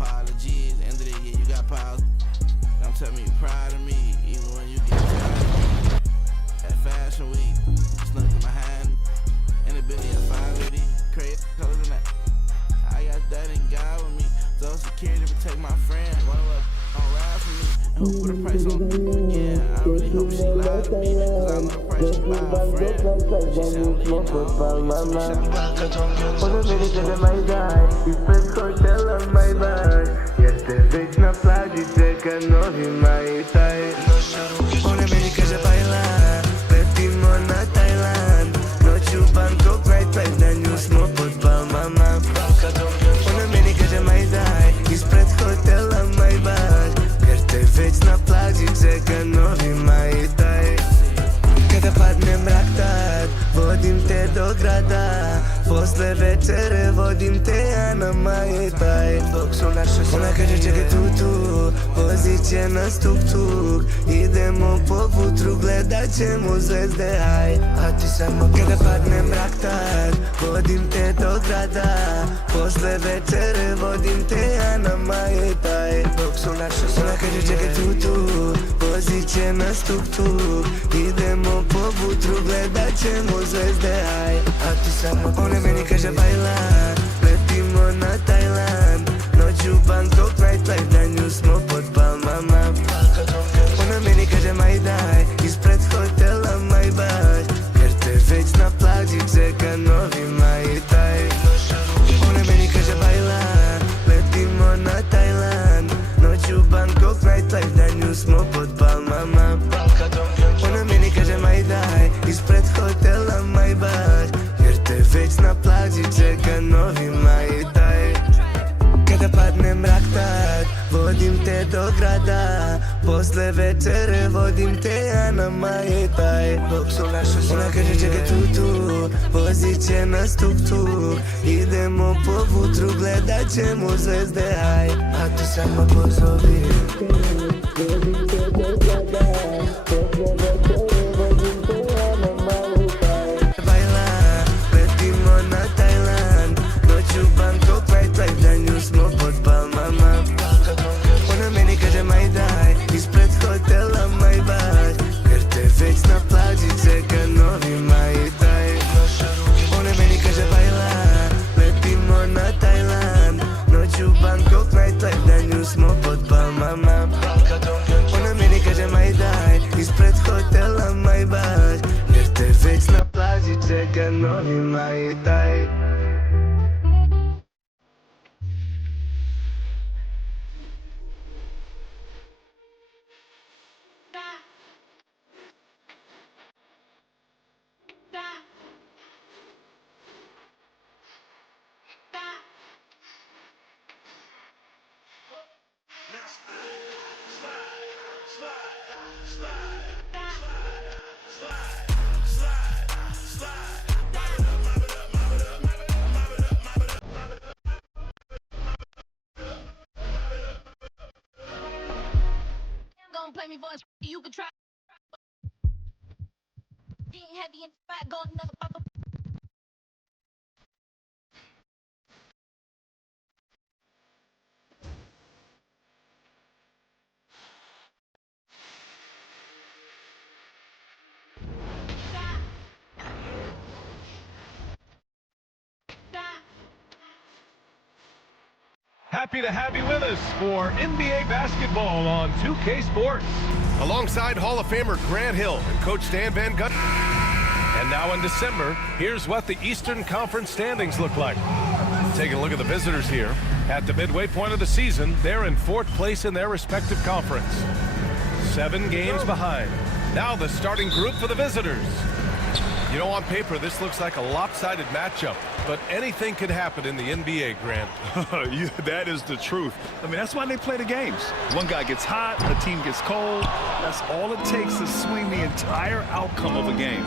apologies. End of the year, you got piles. Don't tell me you're proud of me, even when you get tired. At Fashion Week, snuck in my hand. In the Billy at 580, crazy colors in that. I got that in God with me. Social security protect my friend. One of us don't ride for me. And who put a price on? Yeah, I really hope she lied to me. Cause I know the price she buy a friend. She sound like, you know, Ona beni kademaj daj Ispred hotela maj baš Jeste već na plaži čeka novima i taj Ona meni kaže bajla Letimo na Tajland Noću Bangkok night Na nju smo pod palmama Ona meni kaže maj daj Ispred hotela maj baš Jer te već na plaži čeka novima i taj Kada padne mrak tad Vodim te do grada Posle večere vodim te, ja nama je taj Dok su naše sve. Ona kaže čekaj tu Vozit će nas tuk Idemo po vutru Gledat ćemo zvezde aj A ti samo kada padne mrak tad Vodim te do grada Posle večere vodim te, ja nama je taj Dok su naše sve. Ona kaže čekaj tu Vozit će nas tuk Idemo po vutru Gledat ćemo zvezde aj A ti samo ona meni kaže bajla Letimo na Tajland Noću Bangkok nightlife Na nju smo pod palmama Ona meni kaže maj daj Ispred hotela maj baš Jer te već na plaži čeka novi maj taj Ona meni kaže bajla Letimo na Tajland Noću Bangkok nightlife Na nju smo pod palmama Ona meni kaže maj daj Ispred hotela maj baš Već na plaži čeka novi maj taj Kada padne mrak tad Vodim te do grada Posle večere vodim te, ja nama je taj Dok su naše sve. Ona kaže čekaj tu Vozit će nas tuk Idemo po vutru Gledat ćemo zvezde aj A ti samo pozovi Vodim te do grada Posle večere vodim te, ja nama je taj Bajla na Tajland Noću Bangkok nightlife Na nju smo pod palmama Ona meni kaže maj daj Ispred hotela maj baš Jer te već na plaži čeka novi maj taj Ona meni kaže bajla Letimo na Tajland Noću Bangkok nightlife Na nju smo pod palmama Ona meni kaže maj daj Ispred hotela maj baš Jer te već na plaži čeka novi maj taj Play me for a you could try. Getting heavy in the back, going another pop. Happy to have you with us for NBA basketball on 2K Sports. Alongside Hall of Famer Grant Hill and Coach Stan Van Gundy. And now in December, here's what the Eastern Conference standings look like. Taking a look at the visitors here. At the midway point of the season, they're in 4th place in their respective conference. 7 games behind. Now the starting group for the visitors. You know, on paper, this looks like a lopsided matchup, but anything could happen in the NBA, Grant. That is the truth. I mean, that's why they play the games. One guy gets hot, the team gets cold. That's all it takes to swing the entire outcome of a game.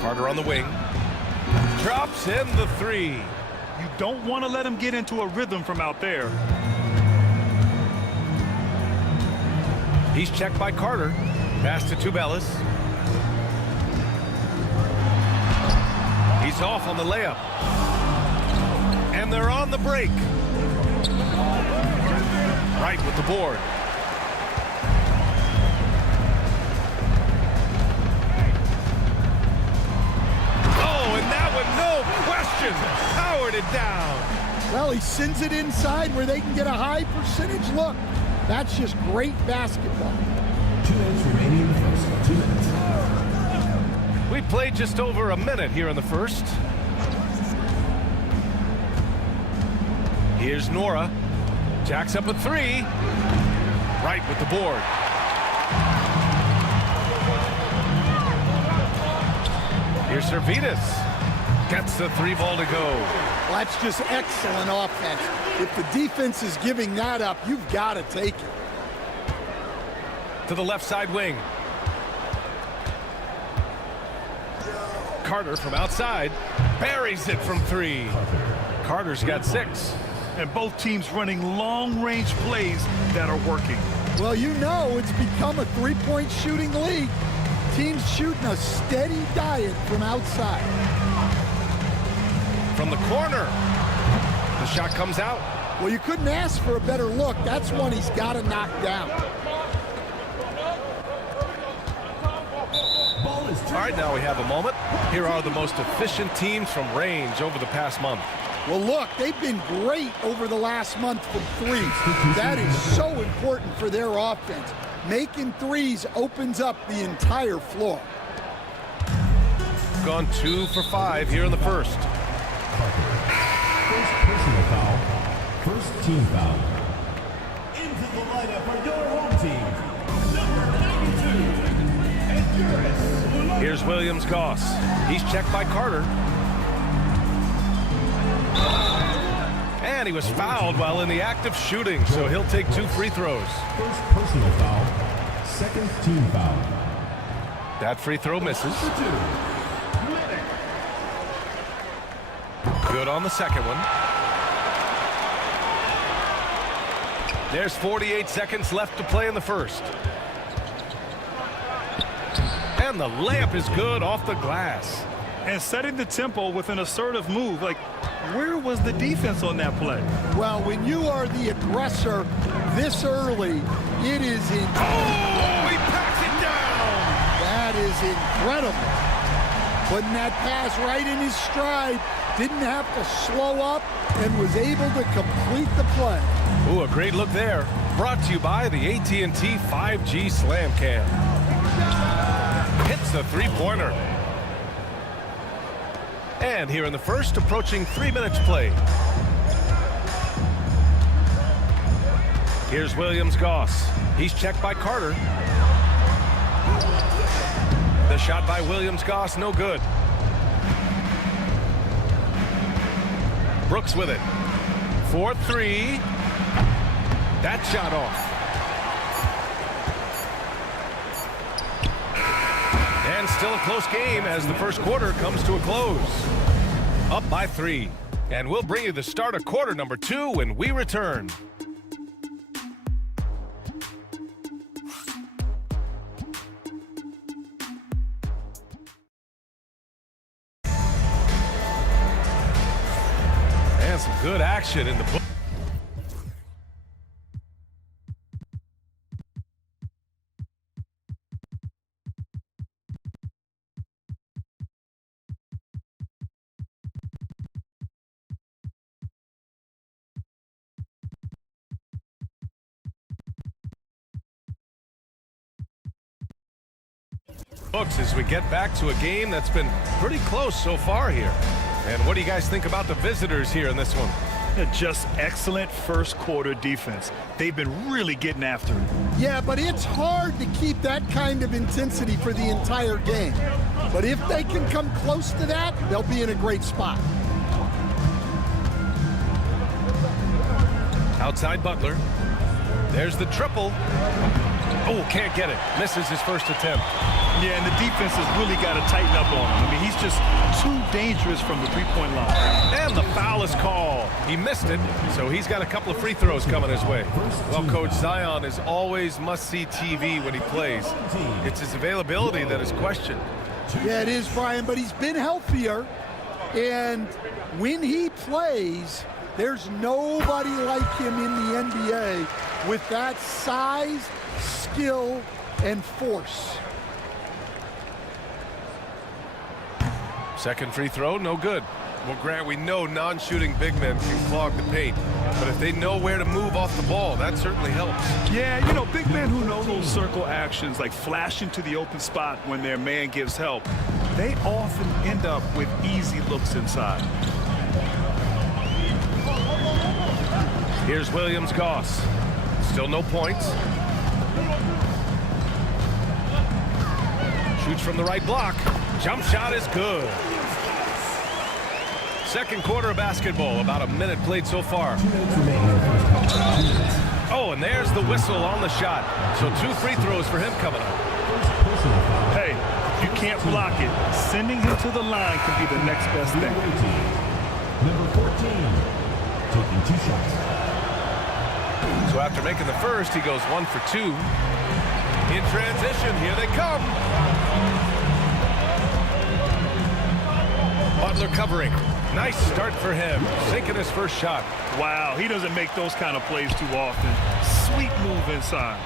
Carter on the wing. Drops in the 3. You don't want to let him get into a rhythm from out there. He's checked by Carter. Pass to Tubelis. He's off on the layup. And they're on the break. Right with the board. Oh, and that one, no question, powered it down. Well, he sends it inside where they can get a high percentage look. That's just great basketball. 2 minutes remaining in the first. 2 minutes. We played just over a minute here in the first. Here's Nora. Jacks up a three. Right with the board. Here's Servetus. Gets the three ball to go. Well, that's just excellent offense. If the defense is giving that up, you've got to take it. To the left side wing. Carter from outside. Buries it from three. Carter's got 6. And both teams running long-range plays that are working. Well, you know it's become a three-point shooting league. Teams shooting a steady diet from outside. From the corner. The shot comes out. Well, you couldn't ask for a better look. That's one he's got to knock down. All right, now we have a moment. Here are the most efficient teams from range over the past month. Well, look, they've been great over the last month from threes. That is so important for their offense. Making threes opens up the entire floor. Gone 2 for 5 here in the first. First personal foul. First team foul. Into the lineup for your home team. Number 92. Here's Williams-Goss. He's checked by Carter. And he was fouled while in the act of shooting, so he'll take 2 free throws. First personal foul. Second team foul. That free throw misses. Good on the second one. There's 48 seconds left to play in the first. And the layup is good off the glass. And setting the tempo with an assertive move. Like, where was the defense on that play? Well, when you are the aggressor this early, it is Oh, he packs it down. that is incredible. Putting that pass right in his stride, didn't have to slow up, and was able to complete the play. Ooh, a great look there. Brought to you by the AT&T 5G Slam Cam. Hits the three-pointer. And here in the first, approaching 3 minutes played. Here's Williams-Goss. He's checked by Carter. The shot by Williams-Goss, no good. Brooks with it. 4-3. That shot off. And still a close game as the first quarter comes to a close. Up by 3. And we'll bring you the start of quarter number 2 when we return. And some good action in the book. Books as we get back to a game that's been pretty close so far here. And what do you guys think about the visitors here in this one? Just excellent first quarter defense. They've been really getting after it. Yeah, but it's hard to keep that kind of intensity for the entire game. But if they can come close to that, they'll be in a great spot. Outside Butler. There's the triple. Oh, can't get it. Misses his first attempt. Yeah, and the defense has really got to tighten up on him. I mean, he's just too dangerous from the three-point line. And the foul is called. He missed it, so he's got a couple of free throws coming his way. Well, Coach, Zion is always must-see TV when he plays. It's his availability that is questioned. Yeah, it is, Brian, but he's been healthier. And when he plays, There's nobody like him in the NBA with that size, skill, and force. Second free throw, no good. Well, Grant, we know non-shooting big men can clog the paint, but if they know where to move off the ball, that certainly helps. Yeah, you know, big men who know those circle actions, like flashing to the open spot when their man gives help, they often end up with easy looks inside. Here's Williams-Goss. Still no points. Shoots from the right block. Jump shot is good. Second quarter of basketball, about a minute played so far. Oh, and there's the whistle on the shot. So 2 free throws for him coming up. Hey, if you can't block it, sending him to the line can be the next best thing. Number 14, taking 2 shots. So after making the first, he goes 1 for 2. In transition, here they come. Butler covering. Nice start for him, sinking his first shot. Wow, he doesn't make those kind of plays too often. Sweet move inside.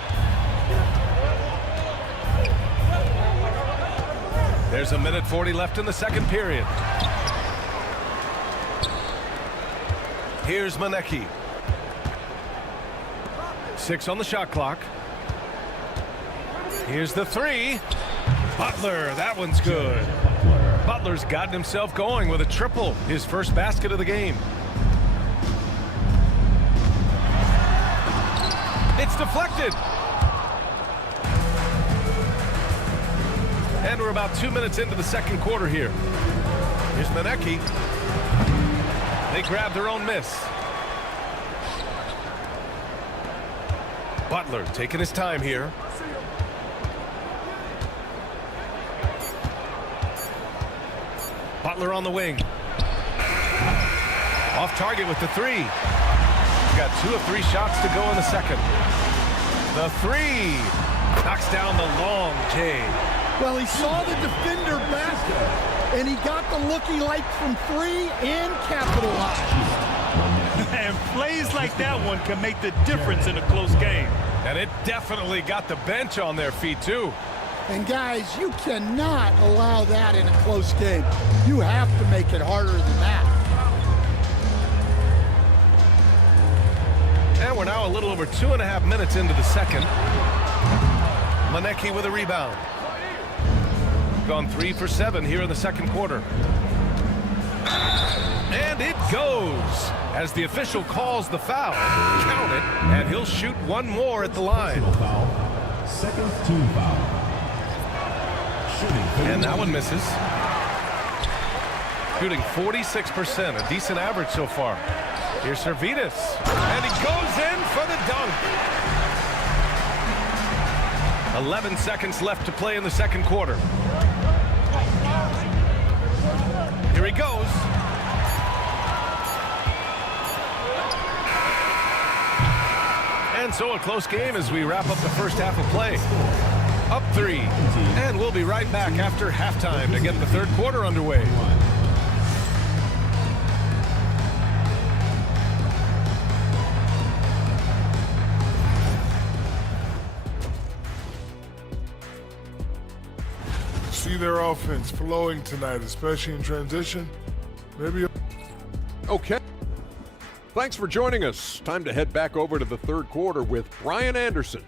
There's a minute 40 left in the second period. Here's Manecki. 6 on the shot clock. Here's the 3. Butler, that one's good. Butler's gotten himself going with a triple, his first basket of the game. It's deflected. And we're about 2 minutes into the second quarter here. Here's Manecki. They grab their own miss. Butler taking his time here. Butler on the wing. Off target with the 3. Got 2 of 3 shots to go in the second. The 3 knocks down the long J. Well, he saw the defender back, and he got the look he liked from 3 and capitalized. And plays like that one can make the difference in a close game. And it definitely got the bench on their feet, too. And guys, you cannot allow that in a close game. You have to make it harder than that. And we're now a little over 2.5 minutes into the second. Manecki with a rebound. Gone 3 for 7 here in the second quarter. And it goes as the official calls the foul. Count it, and he'll shoot 1 more at the line. Foul. Second team foul. And that one misses. Shooting 46%, a decent average so far. Here's Servetus, and he goes in for the dunk. 11 seconds left to play in the second quarter. Here he goes. And so a close game as we wrap up the first half of play. Up 3, and we'll be right back after halftime to get the third quarter underway. See their offense flowing tonight, especially in transition. Maybe. Okay. Thanks for joining us. Time to head back over to the third quarter with Brian Anderson.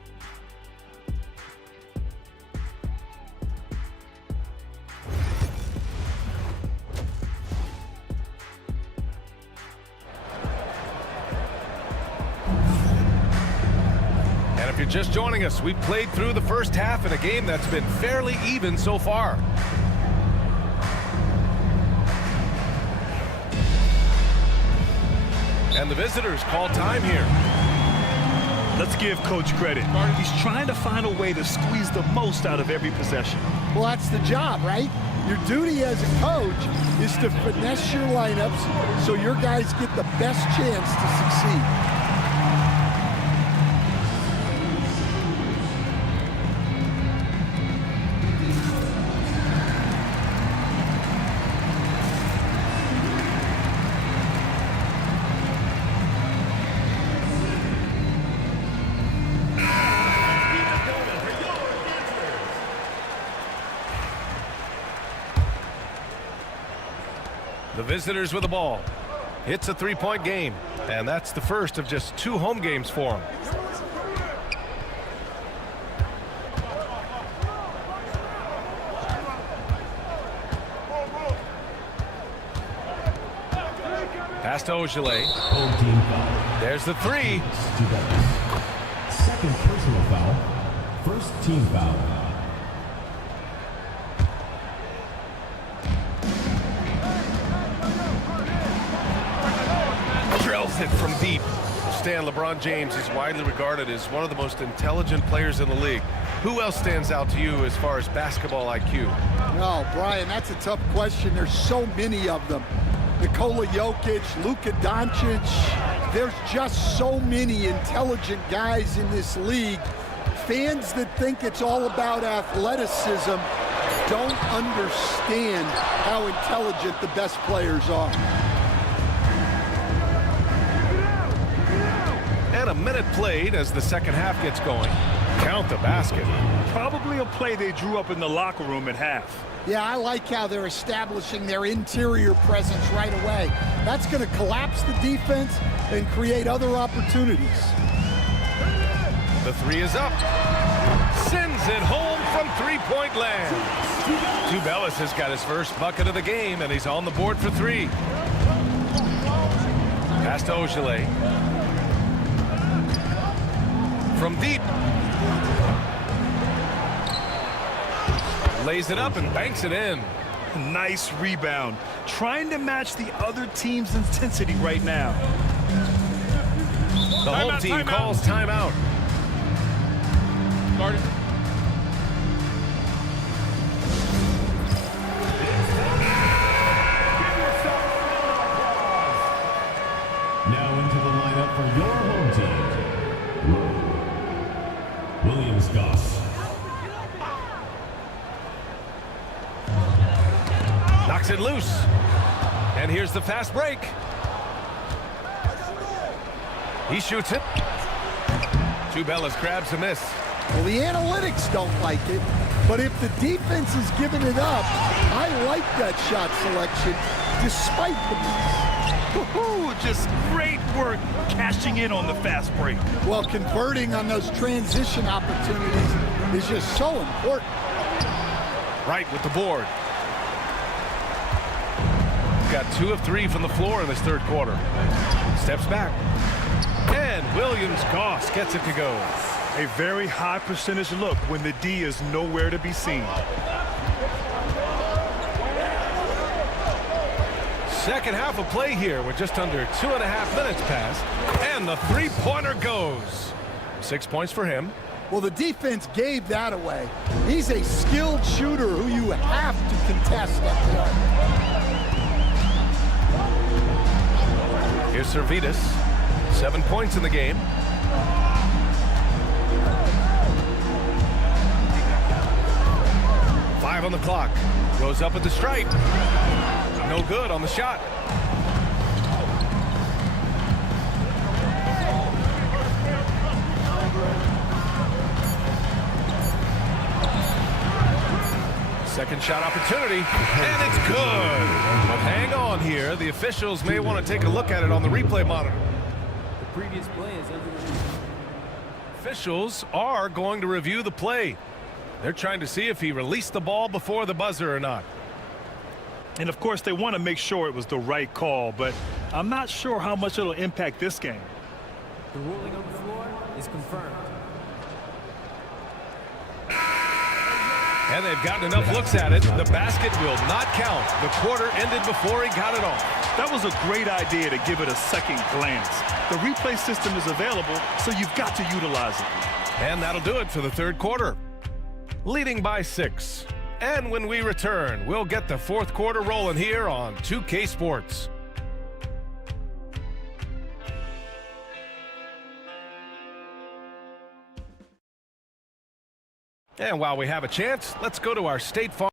If you're just joining us, we've played through the first half in a game that's been fairly even so far. And the visitors call time here. Let's give Coach credit. He's trying to find a way to squeeze the most out of every possession. Well, that's the job, right? Your duty as a coach is to finesse your lineups so your guys get the best chance to succeed. The visitors with the ball. It's a three-point game, and that's the first of just 2 home games for them. Pass to Ogilvy. There's the three. Second personal foul. First team foul. Drills it from deep. Stan, LeBron James is widely regarded as one of the most intelligent players in the league. Who else stands out to you as far as basketball IQ? No, Brian, that's a tough question. There's so many of them. Nikola Jokic, Luka Doncic. There's just so many intelligent guys in this league. Fans that think it's all about athleticism don't understand how intelligent the best players are. And a minute played as the second half gets going. Count the basket. Probably a play they drew up in the locker room at half. Yeah, I like how they're establishing their interior presence right away. That's going to collapse the defense and create other opportunities. The three is up. Sends it home from three-point land. Tubelis has got his first bucket of the game, and he's on the board for 3. Pass to Ogilvy. From deep. Lays it up and banks it in. Nice rebound. Trying to match the other team's intensity right now. The home team calls timeout. Started. Now into the lineup for your home team. Williams Goss. Knocks it loose. And here's the fast break. He shoots it. Tubelis grabs a miss. Well, the analytics don't like it, but if the defense is giving it up, I like that shot selection despite the miss. Woohoo! Just great work cashing in on the fast break. Well, converting on those transition opportunities is just so important. Right with the board. Got 2 of 3 from the floor in this third quarter. Steps back. And Williams Goss gets it to go. A very high percentage look when the D is nowhere to be seen. Second half of play here with just under 2.5 minutes passed. And the three-pointer goes. 6 points for him. Well, the defense gave that away. He's a skilled shooter who you have to contest up there. Here's Servetus. 7 points in the game. Five on the clock. Goes up at the stripe. No good on the shot. Second shot opportunity, and it's good. But hang on here. The officials may want to take a look at it on the replay monitor. The previous play is under review. Officials are going to review the play. They're trying to see if he released the ball before the buzzer or not. And of course, they want to make sure it was the right call, but I'm not sure how much it'll impact this game. The ruling on the floor is confirmed. And they've gotten enough looks at it. The basket will not count. The quarter ended before he got it off. That was a great idea to give it a second glance. The replay system is available, so you've got to utilize it. And that'll do it for the third quarter. Leading by 6. And when we return, we'll get the fourth quarter rolling here on 2K Sports. And while we have a chance, let's go to our State Farm.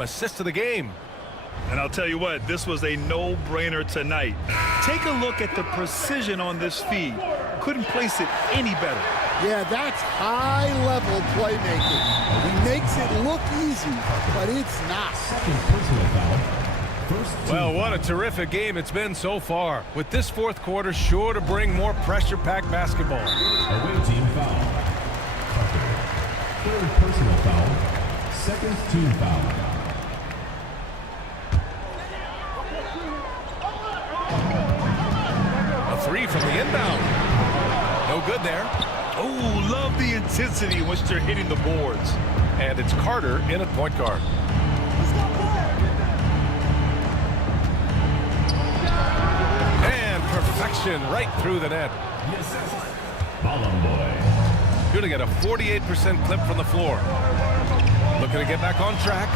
Assist to the game. And I'll tell you what, this was a no-brainer tonight. Take a look at the precision on this feed. Couldn't place it any better. Yeah, that's high-level playmaking. He makes it look easy, but it's not. Second personal foul. First team Well, what a terrific game it's been so far. With this fourth quarter sure to bring more pressure-packed basketball. away team foul. Carter. Third personal foul. Second team foul. A three from the inbound. No good there. Oh, love the intensity in which they're hitting the boards. And it's Carter in at point guard. And perfection right through the net. Ballon boy. Shooting at a 48% clip from the floor. Looking to get back on track.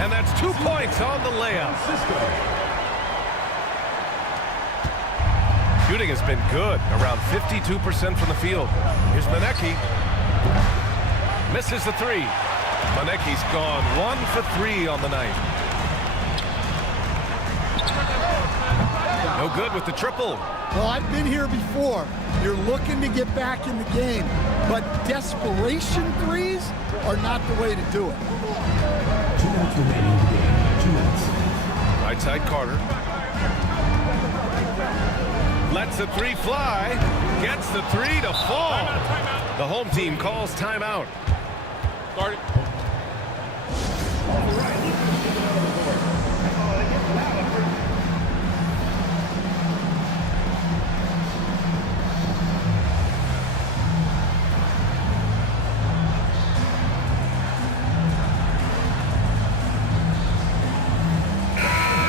And that's 2 points on the layup. Shooting has been good, around 52% from the field. Here's Manecki. Misses the three. Manecki's gone 1 for 3 on the night. No good with the triple. Well, I've been here before. You're looking to get back in the game, but desperation threes are not the way to do it. 2 minutes remaining in the game. 2 minutes. Right side Carter. Lets the three fly. Gets the three to fall. The home team calls timeout. Start it.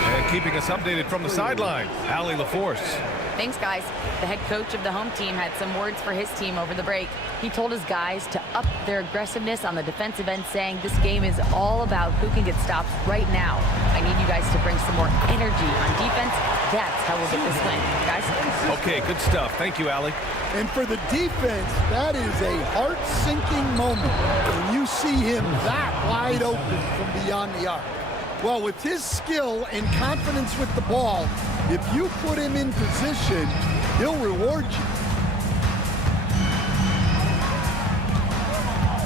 And keeping us updated from the sideline, Allie LaForce. Thanks, guys. The head coach of the home team had some words for his team over the break. He told his guys to up their aggressiveness on the defensive end, saying this game is all about who can get stops right now. I need you guys to bring some more energy on defense. That's how we'll get this win, guys. Okay, good stuff. Thank you, Allie. And for the defense, that is a heart-sinking moment when you see him that wide open from beyond the arc. Well, with his skill and confidence with the ball, if you put him in position, he'll reward you.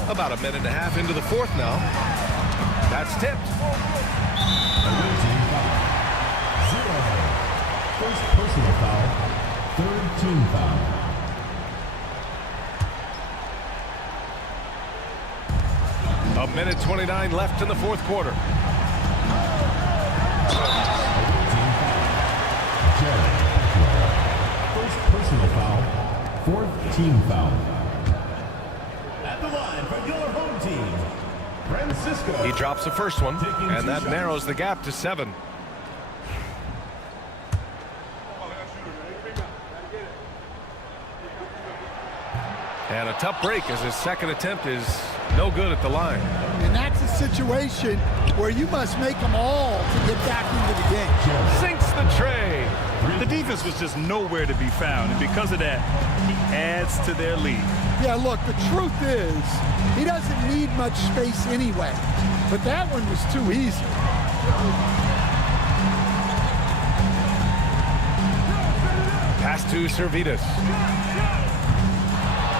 About a minute and a half into the fourth now. That's tipped. Away team foul. 0. First personal foul. Third team foul. A minute 29 left in the fourth quarter. First personal foul. Fourth team foul. At the line for your home team, Francisco. He drops the first one, and that narrows the gap to 7. And a tough break as his second attempt is no good at the line. And that's a situation where you must make them all to get back into the game. Sinks the tray. The defense was just nowhere to be found, and because of that, he adds to their lead. Yeah, look, the truth is, he doesn't need much space anyway. But that one was too easy. Pass to Servetus.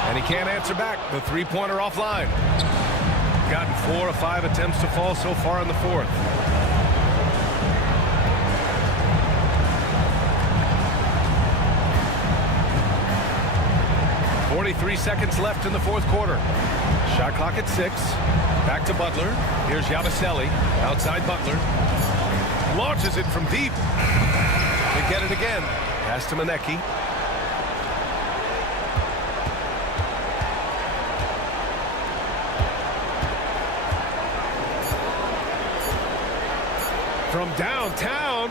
And he can't answer back. The three-pointer offline. Gotten 4 or 5 attempts to fall so far in the fourth. .43 seconds left in the fourth quarter. Shot clock at 6. Back to Butler. Here's Yabusele. Outside Butler. Launches it from deep. They get it again. Pass to Manecki. From downtown,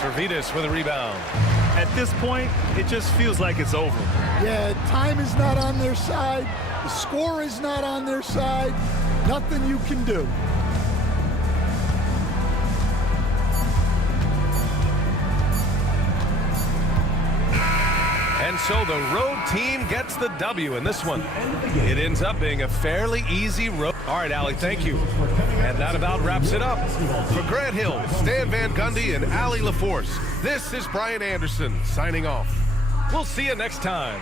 Servetus with a rebound. At this point, it just feels like it's over. Yeah, time is not on their side. The score is not on their side. Nothing you can do. And so the road team gets the W in this one. It ends up being a fairly easy road. All right, Allie, thank you. And that about wraps it up. For Grant Hill, Stan Van Gundy, and Allie LaForce, this is Brian Anderson signing off. We'll see you next time.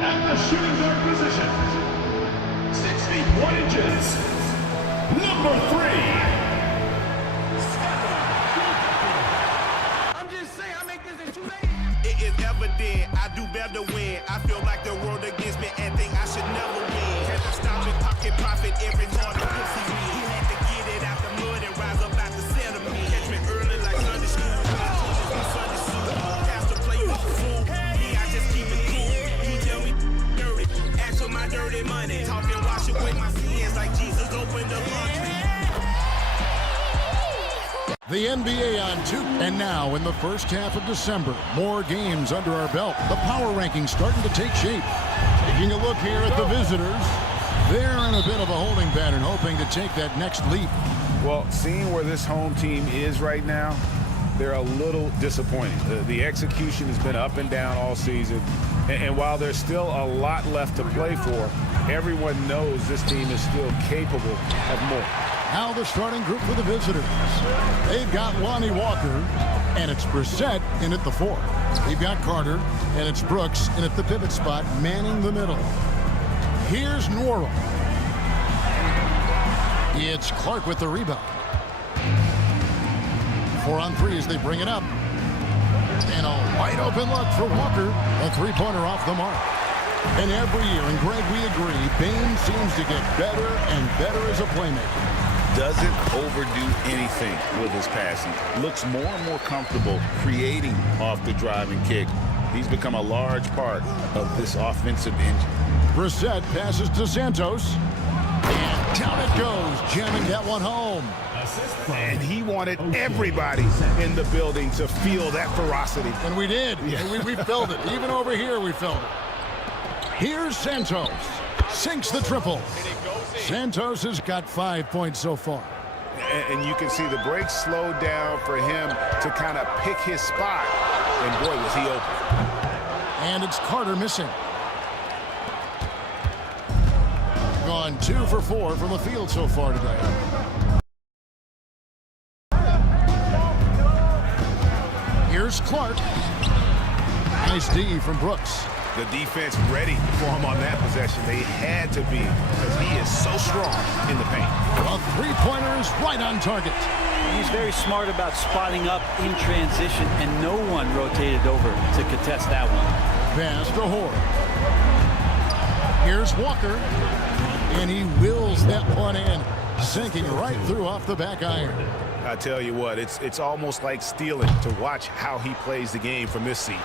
At the shooting guard position, 6 feet 1 inches, number 3. I'm just saying, I make this in 2 days. It is evident I do better when I feel like the world against me and think I should never win. Can't stop me pocket profit every time the pussy me. He had to get it out the mud and rise up out the sediment. Catch me early like Sunday school. Sunday school. Pastor play you a fool. Me, I just keep it cool. He tell me dirty. Ask for my dirty money. Talking wash away my sins like Jesus opened the laundry. The NBA on 2, and now in the first half of December, more games under our belt. The power rankings starting to take shape. Taking a look here at the visitors, they're in a bit of a holding pattern, hoping to take that next leap. Well, seeing where this home team is right now, they're a little disappointing. The execution has been up and down all season, and while there's still a lot left to play for, everyone knows this team is still capable of more. Now the starting group for the visitors. They've got Lonnie Walker, and it's Brissett in at the 4. They've got Carter, and it's Brooks in at the pivot spot, manning the middle. Here's Norrell. It's Clark with the rebound. 4 on 3 as they bring it up. And a wide open look for Walker. A three-pointer off the mark. And every year, and Greg, we agree, Bain seems to get better and better as a playmaker. Doesn't overdo anything with his passing. Looks more and more comfortable creating off the driving kick. He's become a large part of this offensive engine. Brissett passes to Santos. And down it goes, jamming that one home. And he wanted everybody in the building to feel that ferocity. And we did. Yeah. We felt it. Even over here, we felt it. Here's Santos. Sinks the triple. Santos has got 5 points so far. And you can see the break slowed down for him to kind of pick his spot. And boy, was he open. And it's Carter missing. Gone 2 for 4 from the field so far today. Here's Clark. Nice D from Brooks. The defense ready for him on that possession. They had to be, because he is so strong in the paint. A three-pointer is right on target. He's very smart about spotting up in transition, and no one rotated over to contest that one. Pass to Hoare. Here's Walker, and he wills that one in, sinking right through off the back iron. I tell you what, it's almost like stealing to watch how he plays the game from this seat.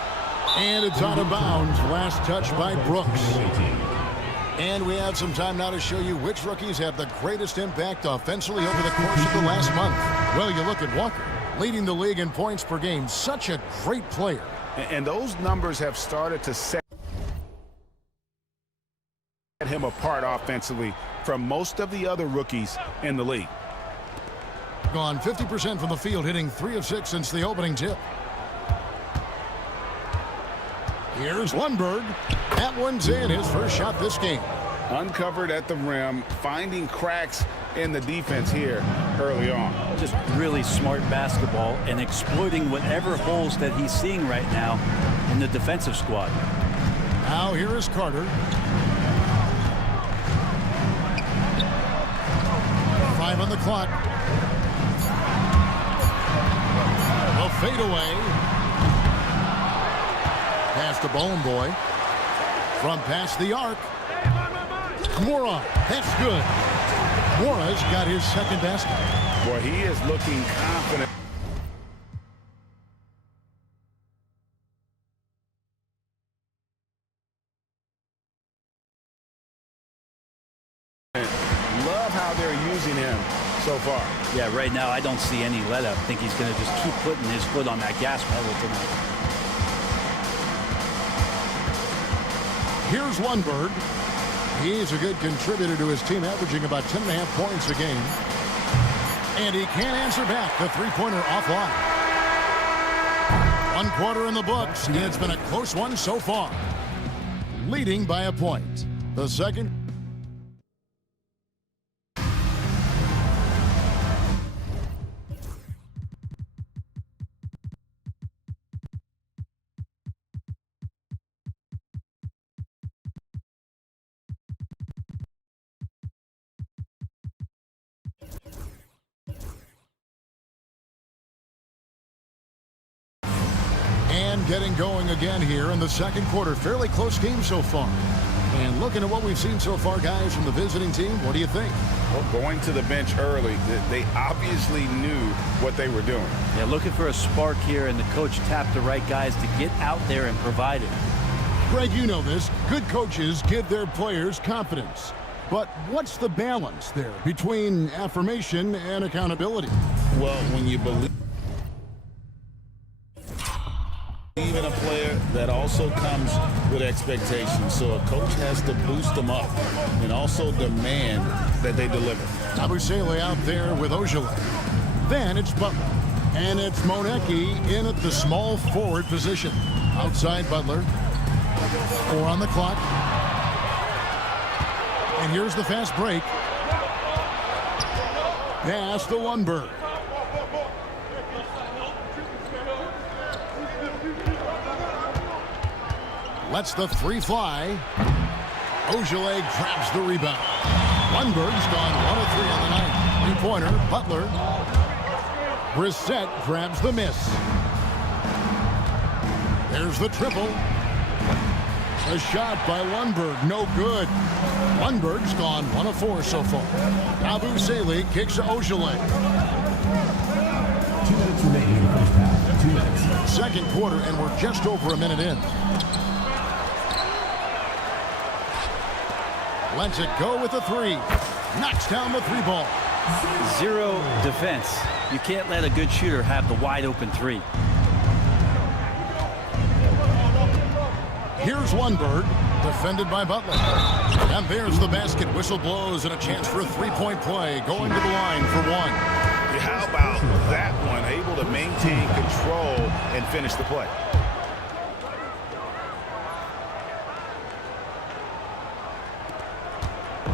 And it's out of bounds. Last touch by Brooks. And we have some time now to show you which rookies have the greatest impact offensively over the course of the last month. Well, you look at Walker, leading the league in points per game. Such a great player. And those numbers have started to set him apart offensively from most of the other rookies in the league. Gone 50% from the field, hitting 3 of 6 since the opening tip. Here's Lundberg. That one's in, his first shot this game. Uncovered at the rim, finding cracks in the defense here early on. Just really smart basketball and exploiting whatever holes that he's seeing right now in the defensive squad. Now here is Carter. 5 on the clock. A fadeaway. Pass to Bone Boy. From past the arc. Mora. That's good. Mora's got his second basket. Boy, he is looking confident. Love how they're using him so far. Yeah, right now I don't see any let up. I think he's going to just keep putting his foot on that gas pedal tonight. Here's Lundberg. He's a good contributor to his team, averaging about 10.5 points a game. And he can't answer back. The three-pointer offline. 1 quarter in the books, and it's been a close one so far. Leading by a point. The second. And getting going again here in the second quarter. Fairly close game so far. And looking at what we've seen so far, guys, from the visiting team, what do you think? Well, going to the bench early, they obviously knew what they were doing. Yeah, looking for a spark here, and the coach tapped the right guys to get out there and provide it. Greg, you know this. Good coaches give their players confidence. But what's the balance there between affirmation and accountability? Well, when you believe in a player, that also comes with expectations. So a coach has to boost them up and also demand that they deliver. Abusele out there with Ojale. Then it's Butler. And it's Monecki in at the small forward position. Outside Butler. 4 on the clock. And here's the fast break. Pass to Lundberg. Lets the 3 fly. Ojale grabs the rebound. Lundberg's gone 1 of 3 on the night. 3-pointer, Butler. Brissett grabs the miss. There's the triple. A shot by Lundberg, no good. Lundberg's gone 1 of 4 so far. Abusele kicks to Ojale. 2 minutes remaining in the first half. 2 minutes. Second quarter, and we're just over a minute in. Lets it go with the 3. Knocks down the 3 ball. Zero defense. You can't let a good shooter have the wide open 3. Here's Lundberg, defended by Butler. And there's the basket. Whistle blows and a chance for a 3-point play. Going to the line for 1. How about that one? Able to maintain control and finish the play.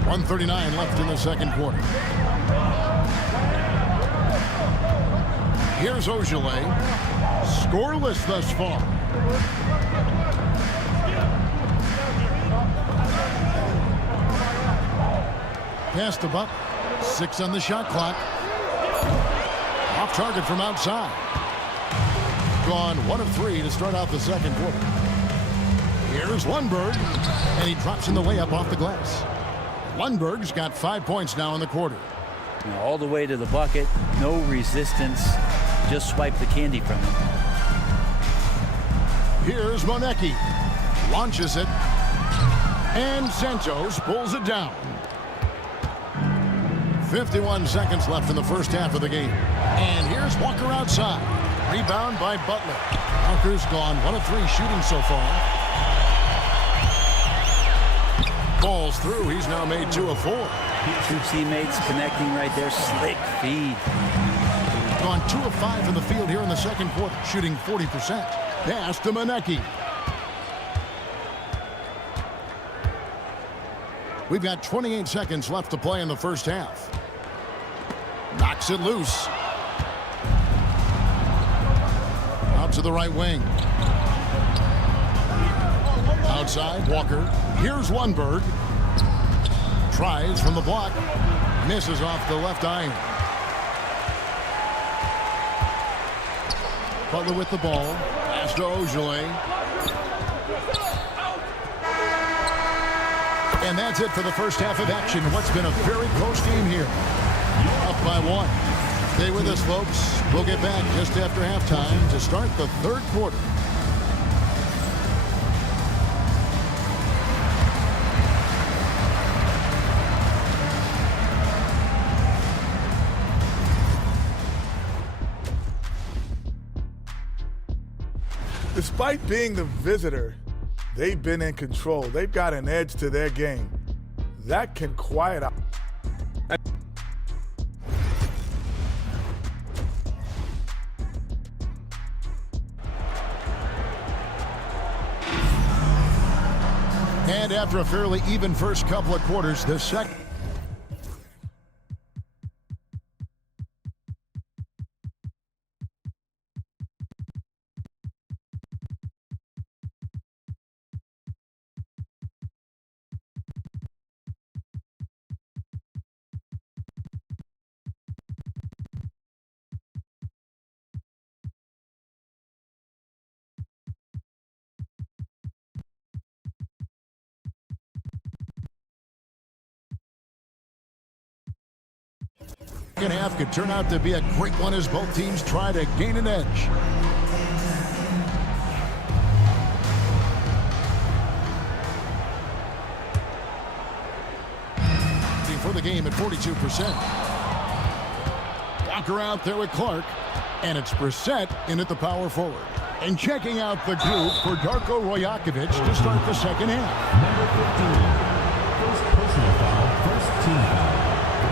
.139 left in the second quarter. Here's Ojale. Scoreless thus far. Pass to Buck. 6 on the shot clock. Off target from outside. Gone 1 of 3 to start out the second quarter. Here's Lundberg. And he drops in the layup off the glass. Lundberg's got 5 points now in the quarter. You know, all the way to the bucket, no resistance, just swipe the candy from him. Here's Monecki. Launches it. And Santos pulls it down. 51 seconds left in the first half of the game. And here's Walker outside. Rebound by Butler. Walker's gone 1 of 3 shooting so far. Ball's through. He's now made 2 of 4. 2 teammates connecting right there. Slick feed. Gone 2 of 5 from the field here in the second quarter, shooting 40%. Pass to Manecki. We've got 28 seconds left to play in the first half. Knocks it loose. Out to the right wing. Outside, Walker. Here's Lundberg. Tries from the block. Misses off the left iron. Butler with the ball. Pass to Ojale. And that's it for the first half of action. What's been a very close game here. Up by 1. Stay with us, folks. We'll get back just after halftime to start the third quarter. Despite being the visitor, they've been in control. They've got an edge to their game. That can quiet out. And after a fairly even first couple of quarters, the second. Second half could turn out to be a great one as both teams try to gain an edge. For the game at 42%. Walker out there with Clark. And it's Brissett in at the power forward. And checking out the group for Darko Rajakovic to start the second half. Number 15. First personal foul, first team foul.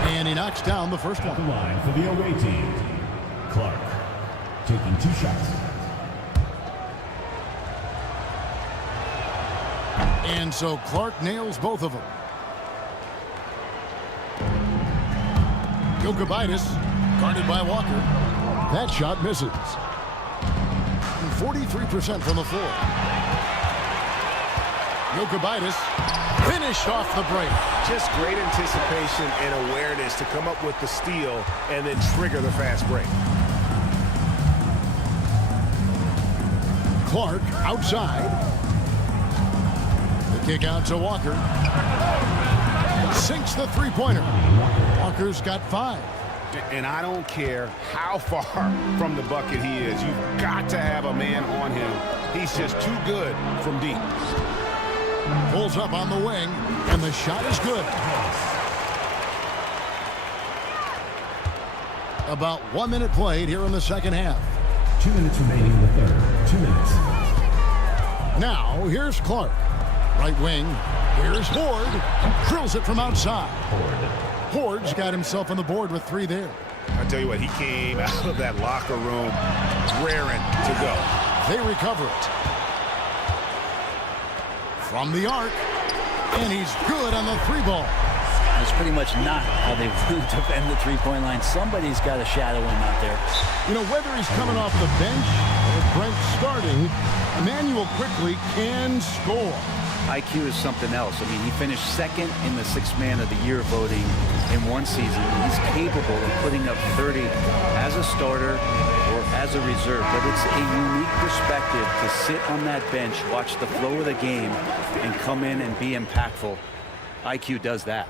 And he knocks down the first one. The line for the away team. Clark taking 2 shots. And so Clark nails both of them. Jokic guarded by Walker. That shot misses. 43% from the floor. Jokic finished off the break. Just great anticipation and awareness to come up with the steal and then trigger the fast break. Clark outside. The kick out to Walker. Sinks the three-pointer. Walker's got 5. And I don't care how far from the bucket he is. You've got to have a man on him. He's just too good from deep. Pulls up on the wing, and the shot is good. About 1 minute played here in the second half. 2 minutes remaining in the third. 2 minutes. Now, here's Clark. Right wing. Here's Horde. Drills it from outside. Horde's got himself on the board with 3 there. I tell you what, he came out of that locker room raring to go. They recover it. From the arc. And he's good on the 3-ball. That's pretty much not how they defend the three-point line. Somebody's got to shadow him out there. You know, whether he's coming off the bench or Brent starting, Emmanuel quickly can score. IQ is something else. I mean, he finished second in the Sixth Man of the Year voting in one season. He's capable of putting up 30 as a starter or as a reserve. But it's a unique perspective to sit on that bench, watch the flow of the game, and come in and be impactful. IQ does that.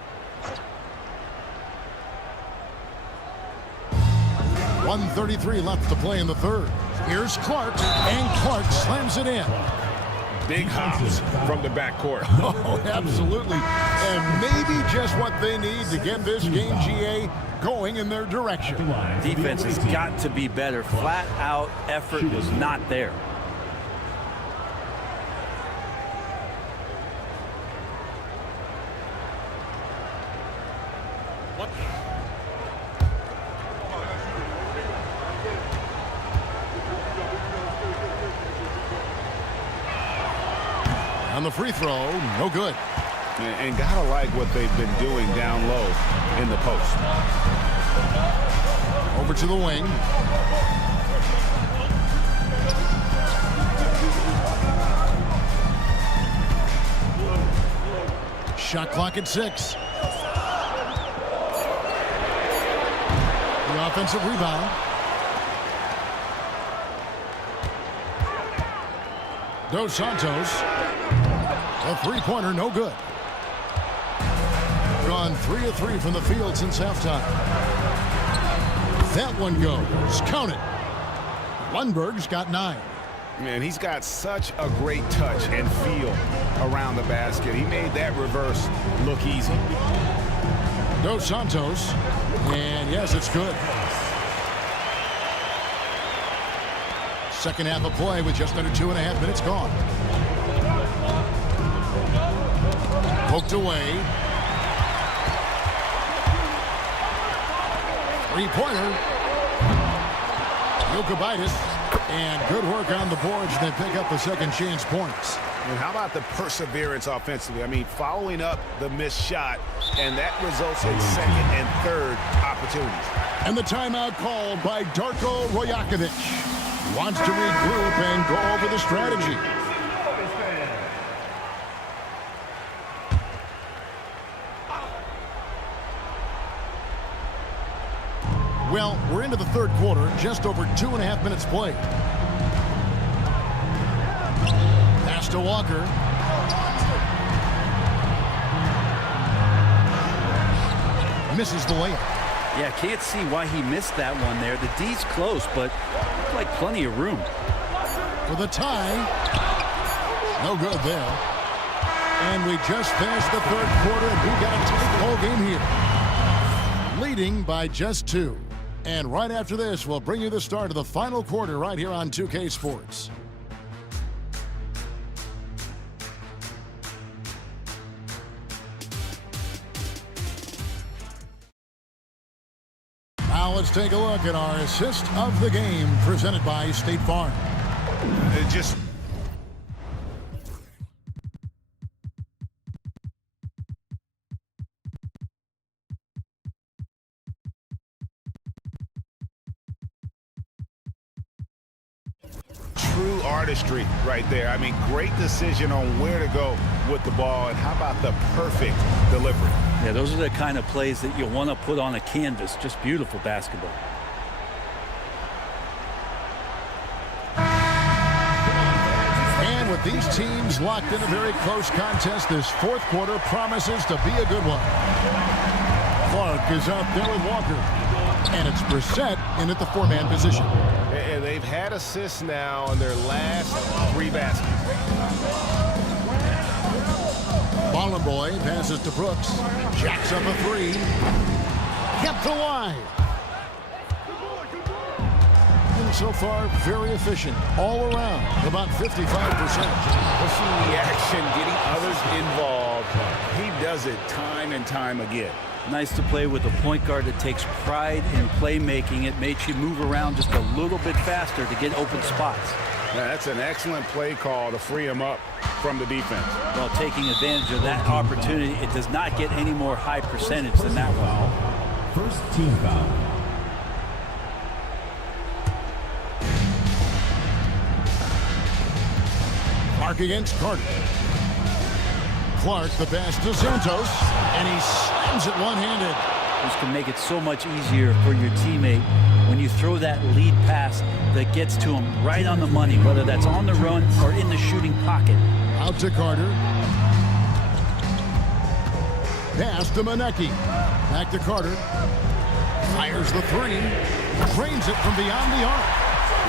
1:33 left to play in the third. Here's Clark, and Clark slams it in. big hops from the backcourt. Oh, absolutely. And maybe just what they need to get this game, GA, going in their direction. Defense has got to be better. Flat out effort was not there. On the free throw, no good. And gotta like what they've been doing down low in the post. Over to the wing. Shot clock at 6. The offensive rebound. Dos Santos. A three-pointer, no good. Gone 3 of 3 from the field since halftime. That one goes. Count it. Lundberg's got 9. Man, he's got such a great touch and feel around the basket. He made that reverse look easy. Dos Santos. And yes, it's good. Second half of play with just under 2.5 minutes gone. Poked away. Three-pointer. Jokic. And good work on the boards. They pick up the second chance points. And how about the perseverance offensively? I mean, following up the missed shot, and that results in second and third opportunities. And the timeout called by Darko Rajakovic. Wants to regroup and go over the strategy. Well, we're into the third quarter, just over 2.5 minutes played. Pass to Walker. Misses the layup. Yeah, can't see why he missed that one there. The D's close, but looked like plenty of room. For the tie. No good there. And we just finished the third quarter, and we got a tight ball game here. Leading by just 2. And right after this, we'll bring you the start of the final quarter right here on 2K Sports. Now let's take a look at our assist of the game presented by State Farm. True artistry right there. I mean, great decision on where to go with the ball, and how about the perfect delivery? Yeah, those are the kind of plays that you want to put on a canvas. Just beautiful basketball. And with these teams locked in a very close contest, this fourth quarter promises to be a good one. Clark is out there with Walker. And it's Brissett in at the 4-man position. And they've had assists now on their last 3 baskets. Bollenboy passes to Brooks. Jacks up a 3. Kept alive. And so far, very efficient all around, about 55%. Pushing the action, getting others involved. He does it time and time again. Nice to play with a point guard that takes pride in playmaking. It makes you move around just a little bit faster to get open spots. Now, that's an excellent play call to free him up from the defense. Well, taking advantage of that opportunity, it does not get any more high percentage than that one. First team foul. Clark against Carter. Clark, the pass to Santos, and he slams it one-handed. This can make it so much easier for your teammate when you throw that lead pass that gets to him right on the money, whether that's on the run or in the shooting pocket. Out to Carter. Pass to Manecki. Back to Carter. Fires the 3. Drains it from beyond the arc.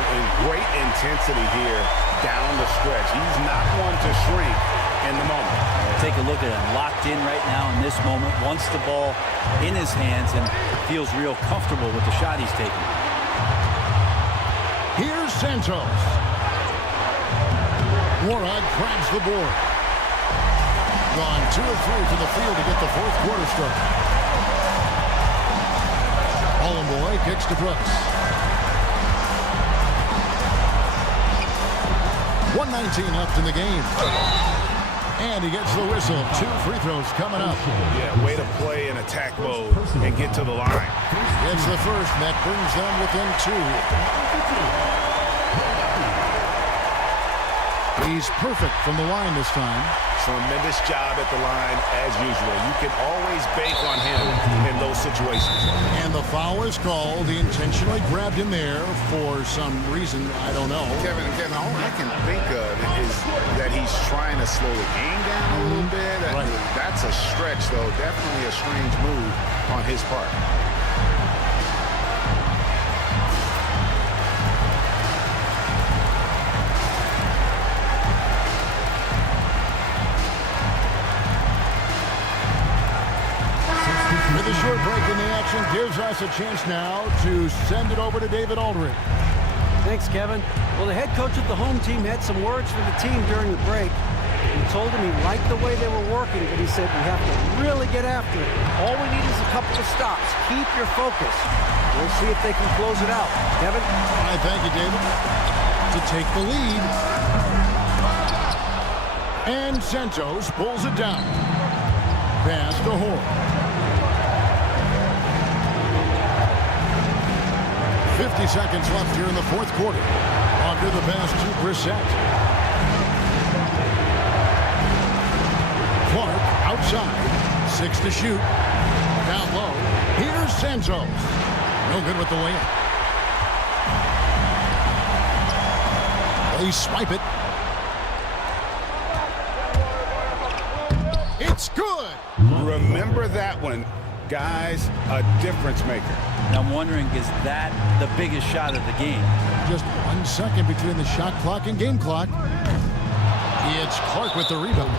And great intensity here down the stretch. He's not one to to shrink in the moment. Take a look at him, locked in right now in this moment, wants the ball in his hands and feels real comfortable with the shot he's taking. Here's Santos. Warrod grabs the board. Gone 2 of 3 from the field to get the fourth quarter started. Hollenboy kicks to Brooks. 1:19 left in the game. And he gets the whistle. 2 free throws coming up. Yeah, way to play in attack mode and get to the line. Gets the first, and that brings them within 2. He's perfect from the line this time. Tremendous job at the line as usual. You can always bank on him in those situations. And the foul is called. He intentionally grabbed him there for some reason. I don't know. Kevin, all I can think of is that he's trying to slow the game down a little bit. Right. That's a stretch, though. Definitely a strange move on his part. With a short break in the action gives us a chance now to send it over to David Aldridge. Thanks, Kevin. Well, the head coach of the home team had some words for the team during the break. He told him he liked the way they were working, but he said we have to really get after it. All we need is a couple of stops. Keep your focus. We'll see if they can close it out. Kevin? I thank you, David. To take the lead. And Santos pulls it down. Pass to Hoare. 50 seconds left here in the fourth quarter. Under the pass to Brissett. Clark outside. 6 to shoot. Down low. Here's Santos. No good with the layup. They swipe it. It's good. Remember that one. Guys, a difference maker. Now I'm wondering, is that the biggest shot of the game? Just 1 second between the shot clock and game clock. It's Clark with the rebound.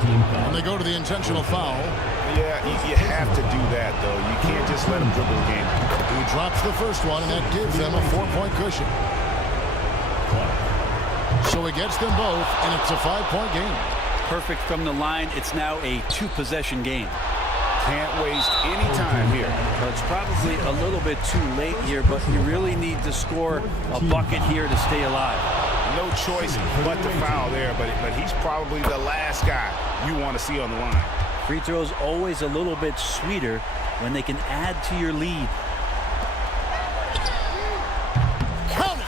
And they go to the intentional foul. Yeah, you have to do that, though. You can't just let him dribble the game. He drops the first one, and that gives them a 4-point cushion. So he gets them both, and it's a 5-point game. Perfect from the line. It's now a 2-possession game. Can't waste any time here. Well, it's probably a little bit too late here, but you really need to score a bucket here to stay alive. No choice but to foul there, but he's probably the last guy you want to see on the line. Free throws always a little bit sweeter when they can add to your lead. Count it!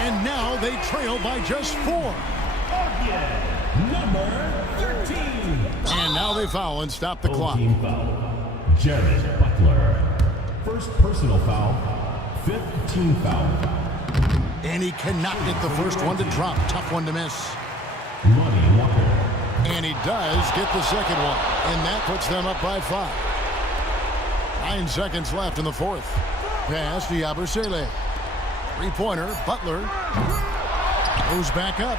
And now they trail by just 4. Number 13. And now they foul and stop the clock. Team foul. Jared Butler. First personal foul. 5th team foul. And he cannot get the first one to drop. Tough one to miss. Lonnie Walker. And he does get the second one. And that puts them up by 5. 9 seconds left in the fourth. Pass to Yabusele. 3-pointer. Butler goes back up.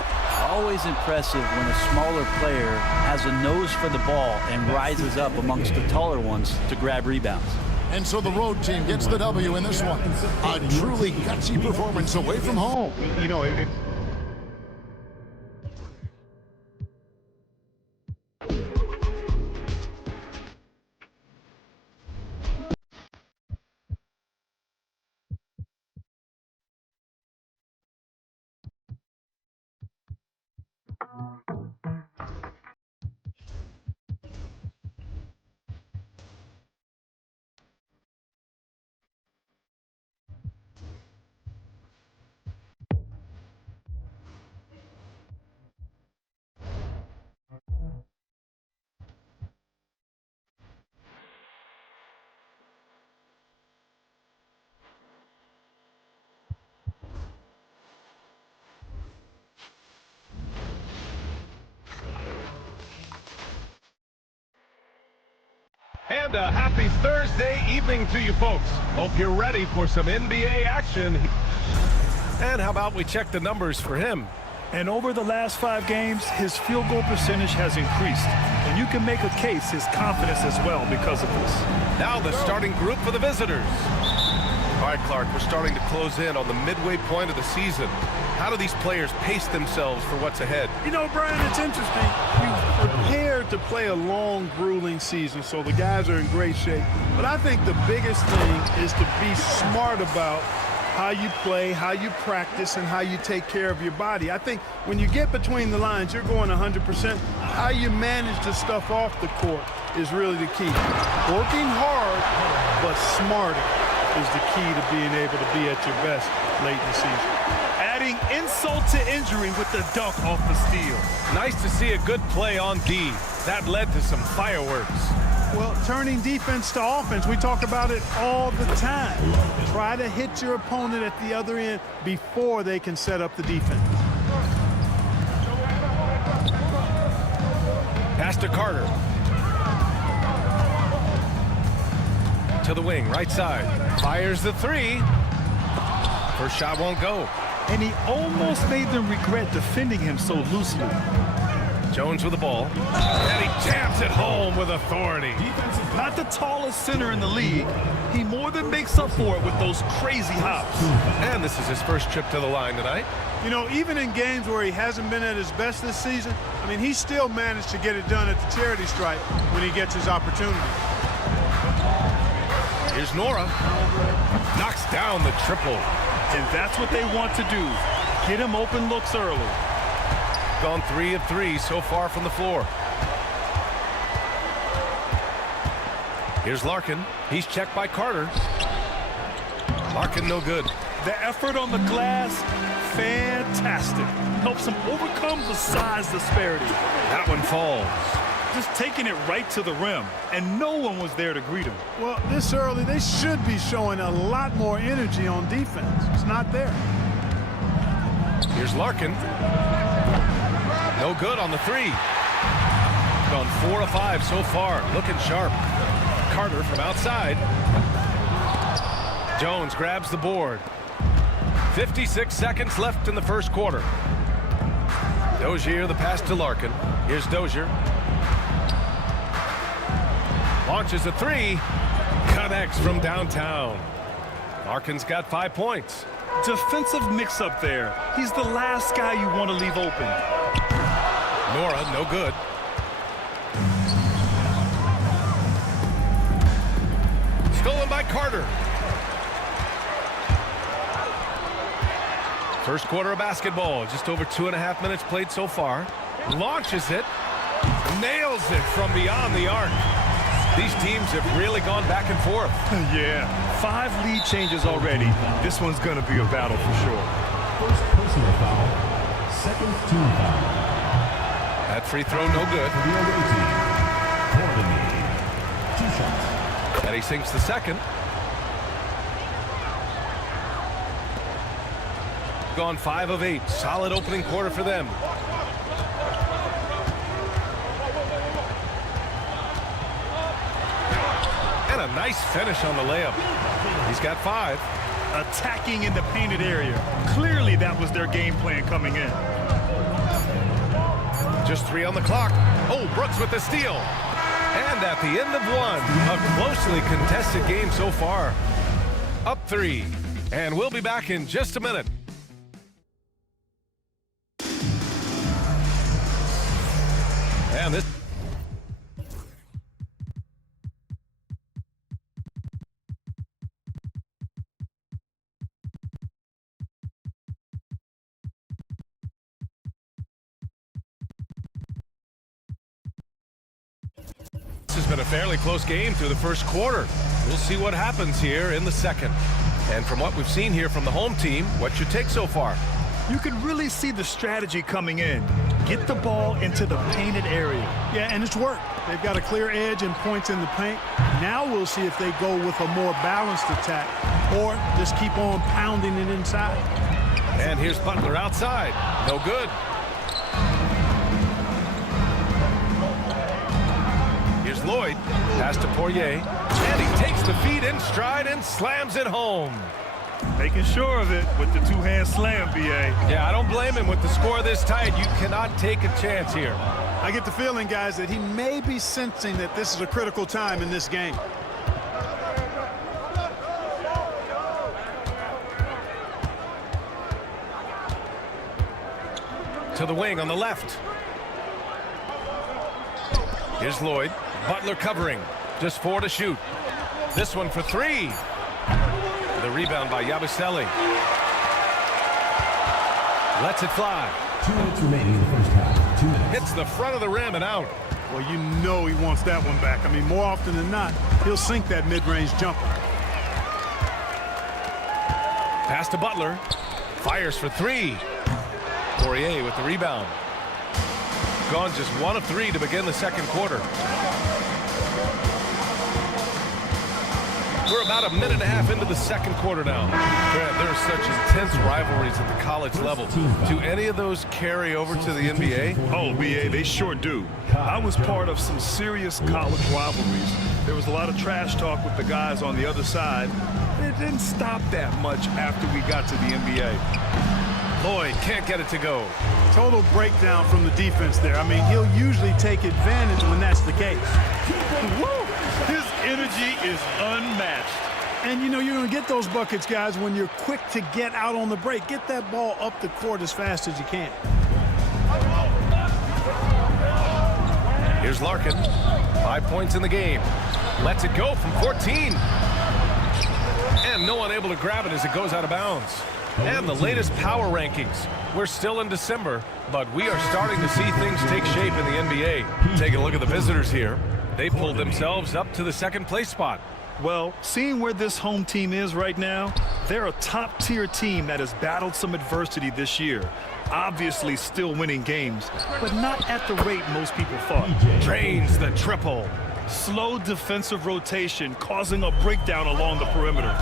Always impressive when a smaller player has a nose for the ball and rises up amongst the taller ones to grab rebounds. And so the road team gets the W in this one. A truly gutsy performance away from home. You know, And a happy Thursday evening to you folks. Hope you're ready for some NBA action. And how about we check the numbers for him? And over the last 5 games, his field goal percentage has increased. And you can make a case his confidence as well because of this. Now the starting group for the visitors. All right, Clark, we're starting to close in on the midway point of the season. How do these players pace themselves for what's ahead? You know, Brian, it's interesting. We've prepared to play a long, grueling season, so the guys are in great shape. But I think the biggest thing is to be smart about how you play, how you practice, and how you take care of your body. I think when you get between the lines, you're going 100%. How you manage the stuff off the court is really the key. Working hard, but smarter is the key to being able to be at your best late in the season. Adding insult to injury with the dunk off the steal. Nice to see a good play on D. That led to some fireworks. Well, turning defense to offense, we talk about it all the time. Try to hit your opponent at the other end before they can set up the defense. Pass to Carter. To the wing, right side. Fires the 3. First shot won't go. And he almost made them regret defending him so loosely. Jones with the ball. And he jams it home with authority. Not the tallest center in the league. He more than makes up for it with those crazy hops. And this is his first trip to the line tonight. You know, even in games where he hasn't been at his best this season, I mean, he still managed to get it done at the charity stripe when he gets his opportunity. Here's Nora. Knocks down the triple. And that's what they want to do. Get him open looks early. Gone 3 of 3 so far from the floor. Here's Larkin. He's checked by Carter. Larkin no good. The effort on the glass, fantastic. Helps him overcome the size disparity. That one falls. Just taking it right to the rim, and no one was there to greet him. Well, this early, they should be showing a lot more energy on defense. It's not there. Here's Larkin. No good on the 3. Gone 4 of 5 so far. Looking sharp. Carter from outside. Jones grabs the board. 56 seconds left in the first quarter. Dozier the pass to Larkin. Here's Dozier. Launches a 3. Connects from downtown. Larkin's got 5 points. Defensive mix-up there. He's the last guy you want to leave open. Nora, no good. Stolen by Carter. First quarter of basketball. Just over 2.5 minutes played so far. Launches it. Nails it from beyond the arc. These teams have really gone back and forth. Yeah, 5 lead changes already. This one's going to be a battle for sure. First personal foul, second team foul. That free throw no good. For the away team, Courtney. 2 shots. And he sinks the second. Gone 5 of 8. Solid opening quarter for them. And a nice finish on the layup. He's got 5. Attacking in the painted area. Clearly that was their game plan coming in. Just 3 on the clock. Oh, Brooks with the steal. And at the end of 1, a closely contested game so far. Up 3. And we'll be back in just a minute. And this has been a fairly close game through the first quarter. We'll see what happens here in the second. And from what we've seen here from the home team, what's your take so far? You can really see the strategy coming in. Get the ball into the painted area. Yeah, and it's worked. They've got a clear edge and points in the paint. Now we'll see if they go with a more balanced attack or just keep on pounding it inside. And here's Butler outside. No good. Here's Lloyd. Pass to Poirier. And he takes the feed in stride and slams it home. Making sure of it with the two-hand slam, B.A. Yeah, I don't blame him. With the score this tight, you cannot take a chance here. I get the feeling, guys, that he may be sensing that this is a critical time in this game. To the wing on the left. Here's Lloyd. Butler covering. Just 4 to shoot. This one for 3. The rebound by Yabusele. Lets it fly. 2 minutes remaining in the first half. 2 minutes. Hits the front of the rim and out. Well, you know he wants that one back. I mean, more often than not, he'll sink that mid-range jumper. Pass to Butler. Fires for 3. Poirier with the rebound. Gone just 1 of 3 to begin the second quarter. We're about a minute and a half into the second quarter now. Grant, there are such intense rivalries at the college level. Do any of those carry over to the NBA? Oh, B.A., they sure do. I was part of some serious college rivalries. There was a lot of trash talk with the guys on the other side. It didn't stop that much after we got to the NBA. Lloyd can't get it to go. Total breakdown from the defense there. I mean, he'll usually take advantage when that's the case. Woo! His energy is unmatched. And, you know, you're going to get those buckets, guys, when you're quick to get out on the break. Get that ball up the court as fast as you can. Here's Larkin. 5 points in the game. Lets it go from 14. And no one able to grab it as it goes out of bounds. And the latest power rankings. We're still in December, but we are starting to see things take shape in the NBA. Take a look at the visitors here. They pulled themselves up to the second place spot. Well, seeing where this home team is right now, they're a top-tier team that has battled some adversity this year. Obviously still winning games, but not at the rate most people thought. Drains the triple. Slow defensive rotation causing a breakdown along the perimeter.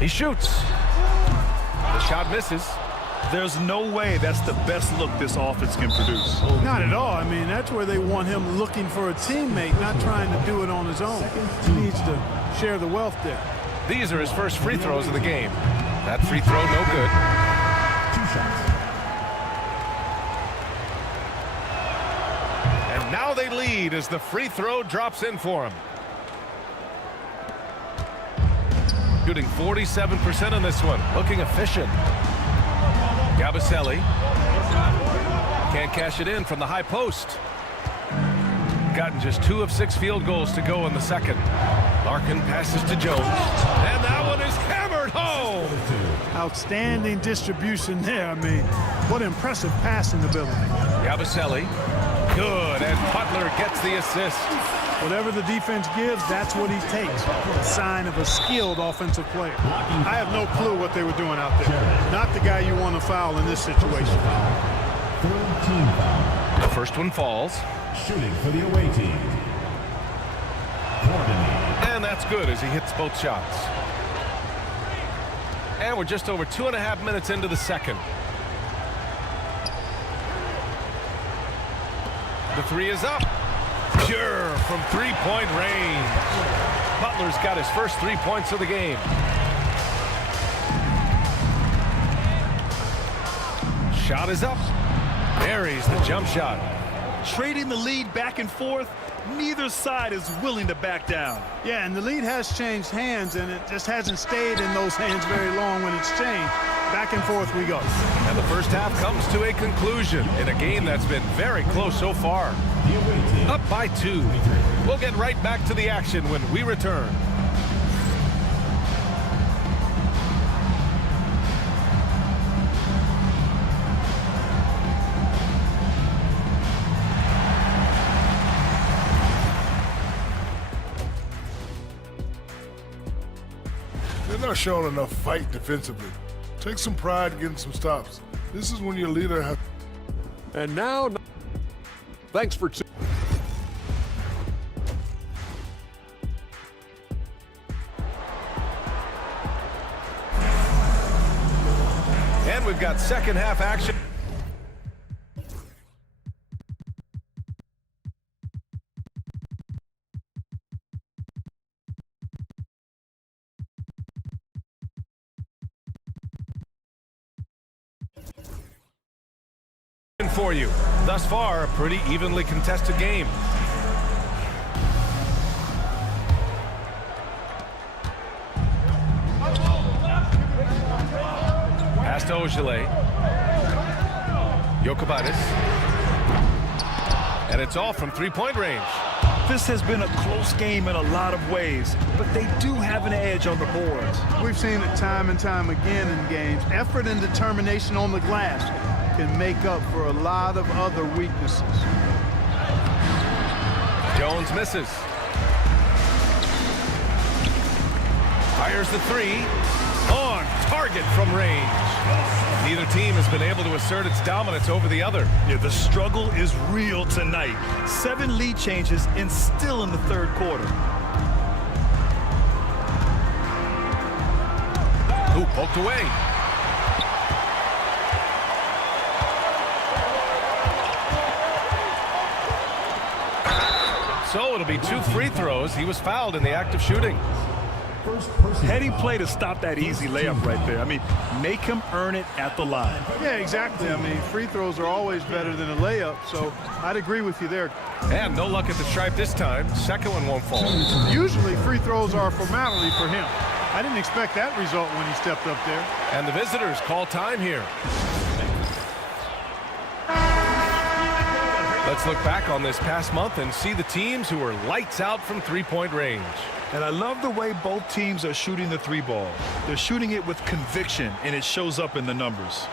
He shoots. The shot misses. There's no way that's the best look this offense can produce. Not at all. I mean, that's where they want him looking for a teammate, not trying to do it on his own. He needs to share the wealth there. These are his first free throws of the game. That free throw, no good. 2 shots. And now they lead as the free throw drops in for him. Shooting 47% on this one. Looking efficient. Yabusele can't cash it in from the high post. Gotten just 2 of 6 field goals to go in the second. Larkin passes to Jones. And that one is hammered home. Outstanding distribution there. I mean, what impressive passing ability. Yabusele. Good. And Butler gets the assist. Whatever the defense gives, that's what he takes. A sign of a skilled offensive player. I have no clue what they were doing out there. Not the guy you want to foul in this situation. Third team foul. The first one falls. Shooting for the away team. And that's good as he hits both shots. And we're just over 2.5 minutes into the second. The 3 is up. Pure from 3-point range. Butler's got his first 3 points of the game. Shot is up. Buries the jump shot. Trading the lead back and forth, neither side is willing to back down. Yeah, and the lead has changed hands, and it just hasn't stayed in those hands very long when it's changed. Back and forth we go. And the first half comes to a conclusion in a game that's been very close so far. Up by 2. We'll get right back to the action when we return. They're not showing enough fight defensively. Take some pride in getting some stops. This is when your leader has... And now, thanks for... And we've got second half action. for you. Thus far, a pretty evenly contested game. Pass to Ojale. Jokibatis. And it's all from three-point range. This has been a close game in a lot of ways, but they do have an edge on the boards. We've seen it time and time again in games. Effort and determination on the glass can make up for a lot of other weaknesses. Jones misses. Fires the three. On target from range. Neither team has been able to assert its dominance over the other. Yeah, the struggle is real tonight. 7 lead changes and still in the third quarter. Ooh, poked away. So it'll be 2 free throws. He was fouled in the act of shooting. Heady play to stop that easy layup right there. I mean, make him earn it at the line. Yeah, exactly. I mean, free throws are always better than a layup, so I'd agree with you there. And no luck at the stripe this time. Second one won't fall. Usually free throws are a formality for him. I didn't expect that result when he stepped up there. And the visitors call time here. Let's look back on this past month and see the teams who are lights out from three-point range. And I love the way both teams are shooting the 3 ball. They're shooting it with conviction, and it shows up in the numbers.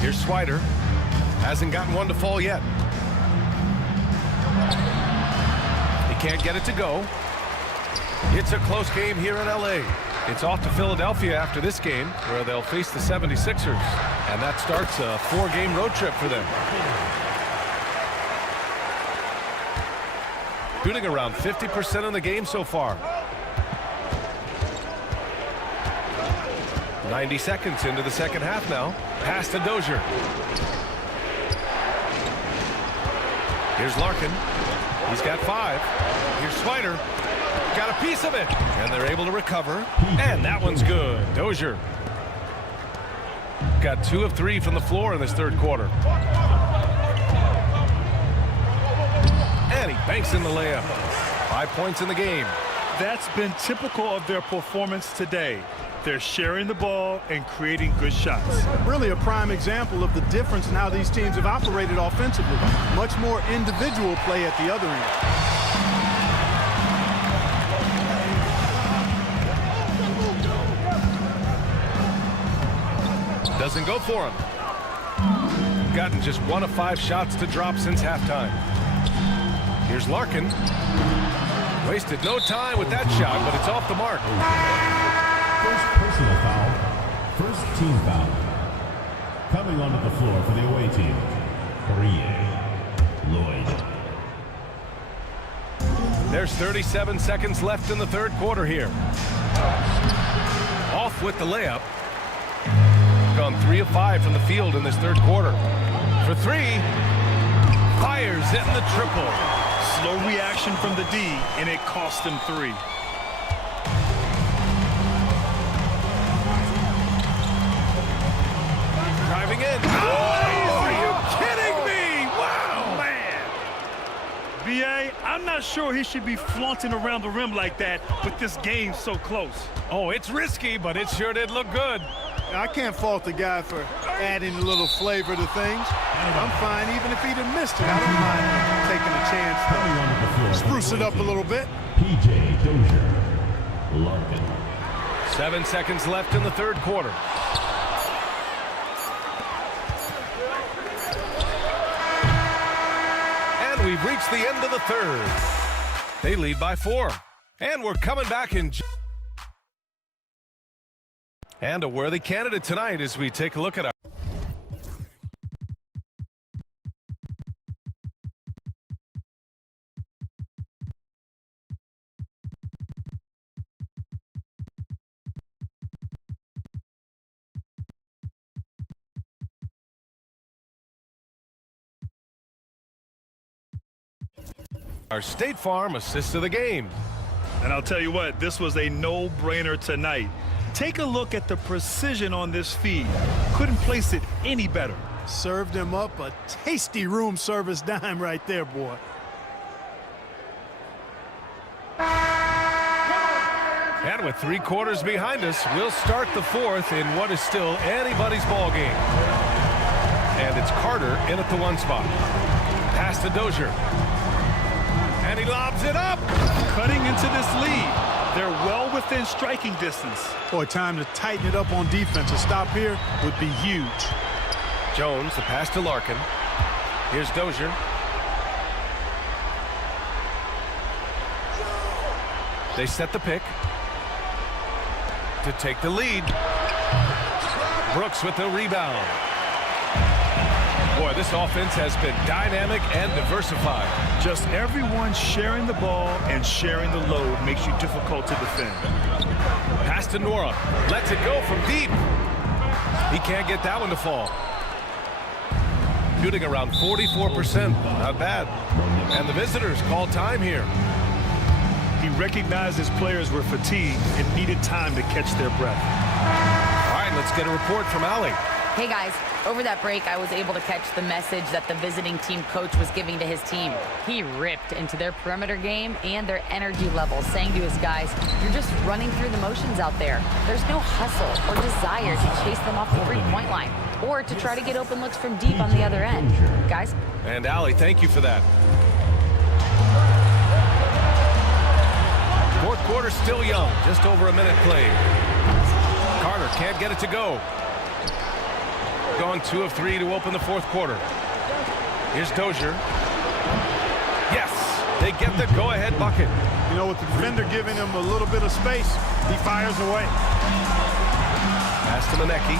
Here's Swider. Hasn't gotten one to fall yet. He can't get it to go. It's a close game here in LA. It's off to Philadelphia after this game, where they'll face the 76ers. And that starts a 4-game road trip for them. Shooting around 50% in the game so far. 90 seconds into the second half now. Pass to Dozier. Here's Larkin. He's got 5. Here's Swider. Got a piece of it. And they're able to recover. And that one's good. Dozier. Got 2 of 3 from the floor in this third quarter. And he banks in the layup. 5 points in the game. That's been typical of their performance today. They're sharing the ball and creating good shots. Really a prime example of the difference in how these teams have operated offensively. Much more individual play at the other end. Doesn't go for him. Gotten just 1 of 5 shots to drop since halftime. Here's Larkin. Wasted no time with that shot, but it's off the mark. First personal foul. First team foul. Coming onto the floor for the away team, Lloyd. There's 37 seconds left in the third quarter here. Off with the layup. Gone 3 of 5 from the field in this third quarter. For 3. Fires in the triple. Slow reaction from the D, and it cost him 3. Driving in. Oh, are you kidding me? Wow, man. B.A., I'm not sure he should be flaunting around the rim like that, but this game's so close. Oh, it's risky, but it sure did look good. I can't fault the guy for adding a little flavor to things. I'm fine even if he'd have missed it. I don't mind taking a chance to spruce it up a little bit. P.J. Dozier. Larkin. 7 seconds left in the third quarter. And we've reached the end of the third. They lead by 4. And we're coming back in. And a worthy candidate tonight as we take a look at our State Farm assist of the game. And I'll tell you what, this was a no-brainer tonight. Take a look at the precision on this feed. Couldn't place it any better. Served him up a tasty room service dime right there, boy. And with 3 quarters behind us, we'll start the 4th in what is still anybody's ball game. And it's Carter in at the 1 spot. Pass to Dozier. And he lobs it up. Cutting into this lead. They're well within striking distance. Boy, time to tighten it up on defense. A stop here would be huge. Jones, the pass to Larkin. Here's Dozier. They set the pick to take the lead. Brooks with the rebound. Boy, this offense has been dynamic and diversified. Just everyone sharing the ball and sharing the load makes you difficult to defend. Pass to Nora. Lets it go from deep. He can't get that one to fall. Shooting around 44%. Not bad. And the visitors call time here. He recognized his players were fatigued and needed time to catch their breath. All right, let's get a report from Allie. Hey guys, over that break, I was able to catch the message that the visiting team coach was giving to his team. He ripped into their perimeter game and their energy levels, saying to his guys, you're just running through the motions out there. There's no hustle or desire to chase them off the three-point line or to try to get open looks from deep on the other end. Guys? And Allie, thank you for that. 4th quarter still young, just over a minute played. Carter can't get it to go. Going 2 of 3 to open the 4th quarter. Here's Dozier. Yes, they get the go-ahead bucket. You know, with the defender giving him a little bit of space, he fires away. Pass to Manecki.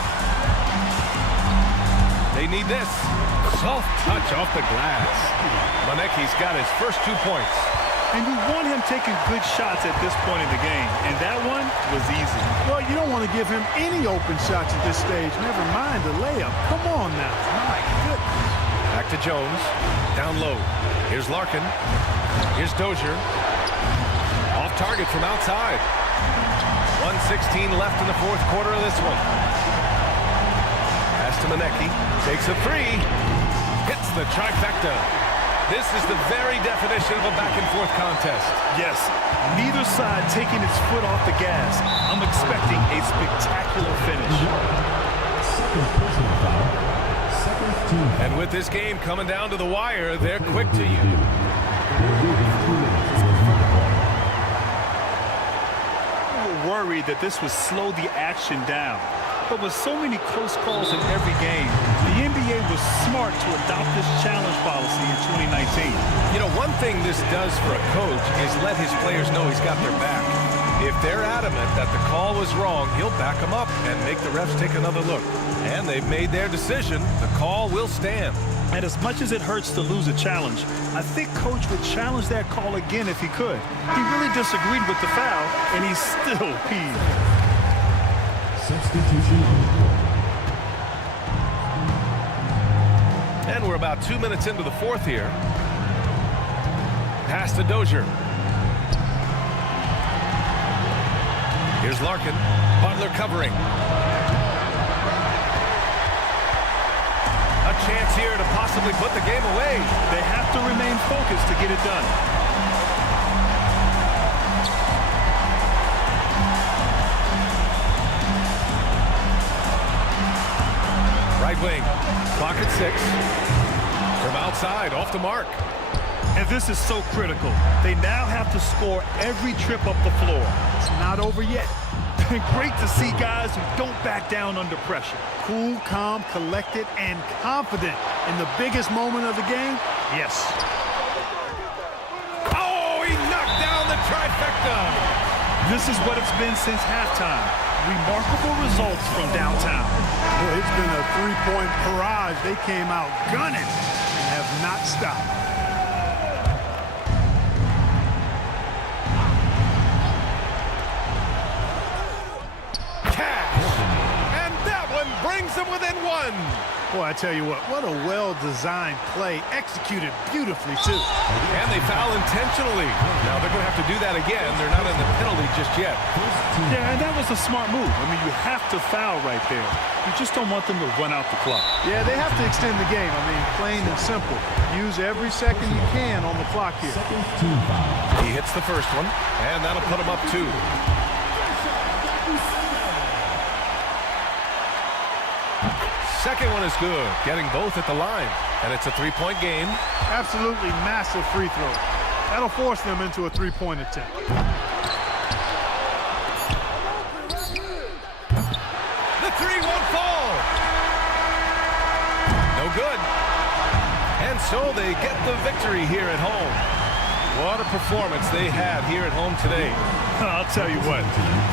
They need this. Soft touch off the glass. Manecki's got his first 2 points. And you want him taking good shots at this point in the game. And that one was easy. Well, you don't want to give him any open shots at this stage. Never mind the layup. Come on now. My goodness. Back to Jones. Down low. Here's Larkin. Here's Dozier. Off target from outside. 1:16 left in the 4th quarter of this one. Pass to Manecki. Takes a 3. Hits the trifecta. This is the very definition of a back-and-forth contest. Yes, neither side taking its foot off the gas. I'm expecting a spectacular finish. And with this game coming down to the wire, they're quick to use. We were worried that this would slow the action down. But with so many close calls in every game, the NBA was smart to adopt this challenge policy in 2019. You know, one thing this does for a coach is let his players know he's got their back. If they're adamant that the call was wrong, he'll back them up and make the refs take another look. And they've made their decision. The call will stand. And as much as it hurts to lose a challenge, I think Coach would challenge that call again if he could. He really disagreed with the foul, and he's still peeved. Substitution. And we're about 2 minutes into the 4th here. Pass to Dozier. Here's Larkin. Butler covering. A chance here to possibly put the game away. They have to remain focused to get it done. Right wing, clock at 6. From outside, off the mark. And this is so critical. They now have to score every trip up the floor. It's not over yet. Great to see guys who don't back down under pressure. Cool, calm, collected, and confident in the biggest moment of the game. Yes. Oh, he knocked down the trifecta. This is what it's been since halftime. Remarkable results from downtown. Boy, it's been a three-point barrage. They came out gunning and have not stopped. And that one brings them within 1. Boy, I tell you what a well-designed play, executed beautifully, too. And they foul intentionally. Now, they're going to have to do that again. They're not in the penalty just yet. Yeah, and that was a smart move. I mean, you have to foul right there. You just don't want them to run out the clock. Yeah, they have to extend the game. I mean, plain and simple. Use every second you can on the clock here. He hits the first one, and that'll put him up 2. Second one is good, getting both at the line, and it's a 3-point game. Absolutely massive free throw. That'll force them into a 3-point attempt. The 3 won't fall. No good. And so they get the victory here at home. What a performance they had here at home today. I'll tell you what,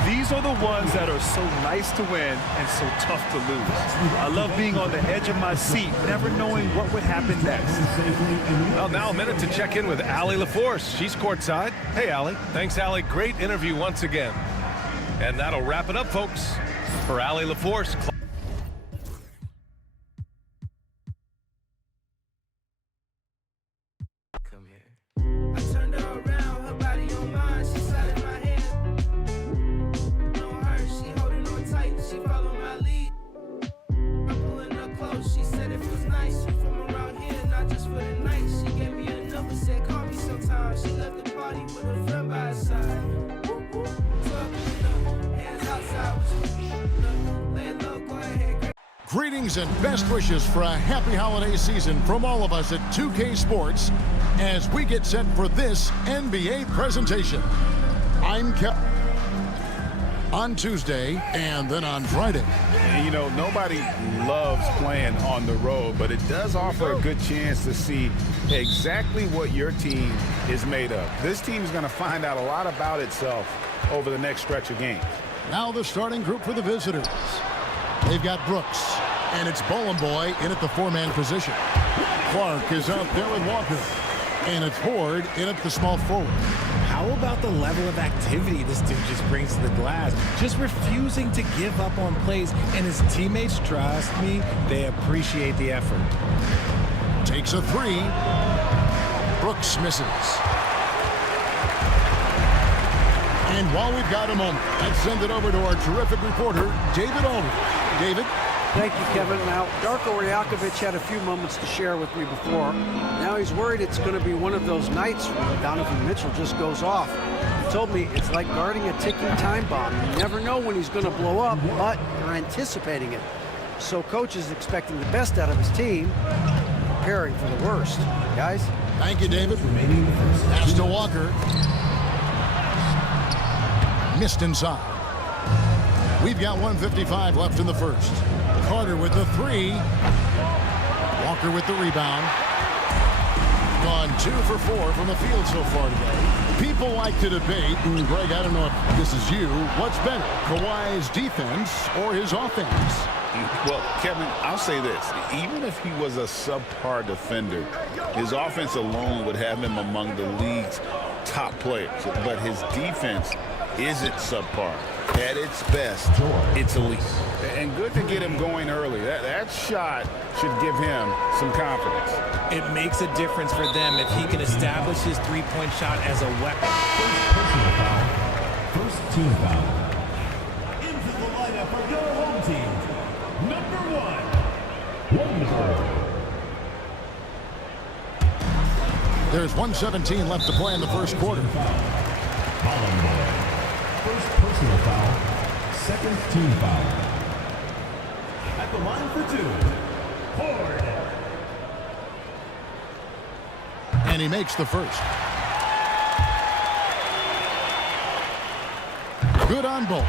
these are the ones that are so nice to win and so tough to lose. I love being on the edge of my seat, never knowing what would happen next. Well, now a minute to check in with Allie LaForce. She's courtside. Hey, Allie. Thanks, Allie. Great interview once again. And that'll wrap it up, folks. For Allie LaForce. Greetings and best wishes for a happy holiday season from all of us at 2K Sports as we get set for this NBA presentation. I'm Kevin. On Tuesday and then on Friday. You know, nobody loves playing on the road, but it does offer a good chance to see exactly what your team is made of. This team is going to find out a lot about itself over the next stretch of games. Now the starting group for the visitors. They've got Brooks, and it's Bowling Boy in at the 4-man position. Clark is out there with Walker, and it's Horde in at the small forward. How about the level of activity this dude just brings to the glass? Just refusing to give up on plays, and his teammates, trust me, they appreciate the effort. Takes a 3. Brooks misses. And while we've got a moment, let's send it over to our terrific reporter, David Aldridge. David? Thank you, Kevin. Now, Darko Rajakovic had a few moments to share with me before. Now he's worried it's going to be one of those nights when Donovan Mitchell just goes off. He told me it's like guarding a ticking time bomb. You never know when he's going to blow up, but you're anticipating it. So coach is expecting the best out of his team, preparing for the worst. Guys? Thank you, David. Pass to Walker. Missed inside. We've got 1:55 left in the first. Carter with the 3. Walker with the rebound. Gone 2 for 4 from the field so far today. People like to debate, and Greg, I don't know if this is you, what's better, Kawhi's defense or his offense? Well, Kevin, I'll say this. Even if he was a subpar defender, his offense alone would have him among the league's top players. But his defense isn't subpar. At its best, it's elite. And good to get him going early. That shot should give him some confidence. It makes a difference for them if he can establish his three-point shot as a weapon. Personal foul. First team foul. Into the lineup for your home team. Number 1. Wonderful. There's 1:17 left to play in the first quarter. First personal foul. Second team foul. At the line for 2. Horde. And he makes the first. Good on both.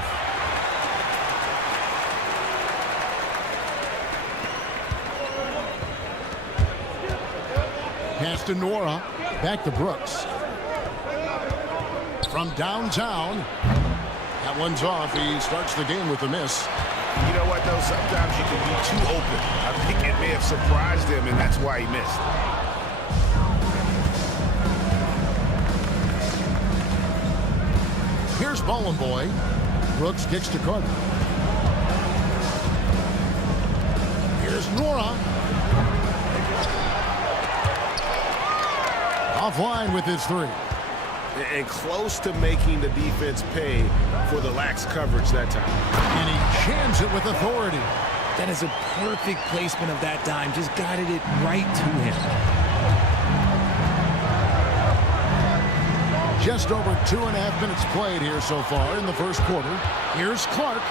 Pass to Nora. Back to Brooks. From downtown. That one's off. He starts the game with a miss. You know what, though? Sometimes you can be too open. I think it may have surprised him, and that's why he missed. Here's Bowling Boy. Brooks kicks to Carter. Here's Nora. Offline with his 3. and close to making the defense pay for the lax coverage that time. And he jams it with authority. That is a perfect placement of that dime. Just guided it right to him. Just over 2.5 minutes played here so far in the first quarter. Here's Clark,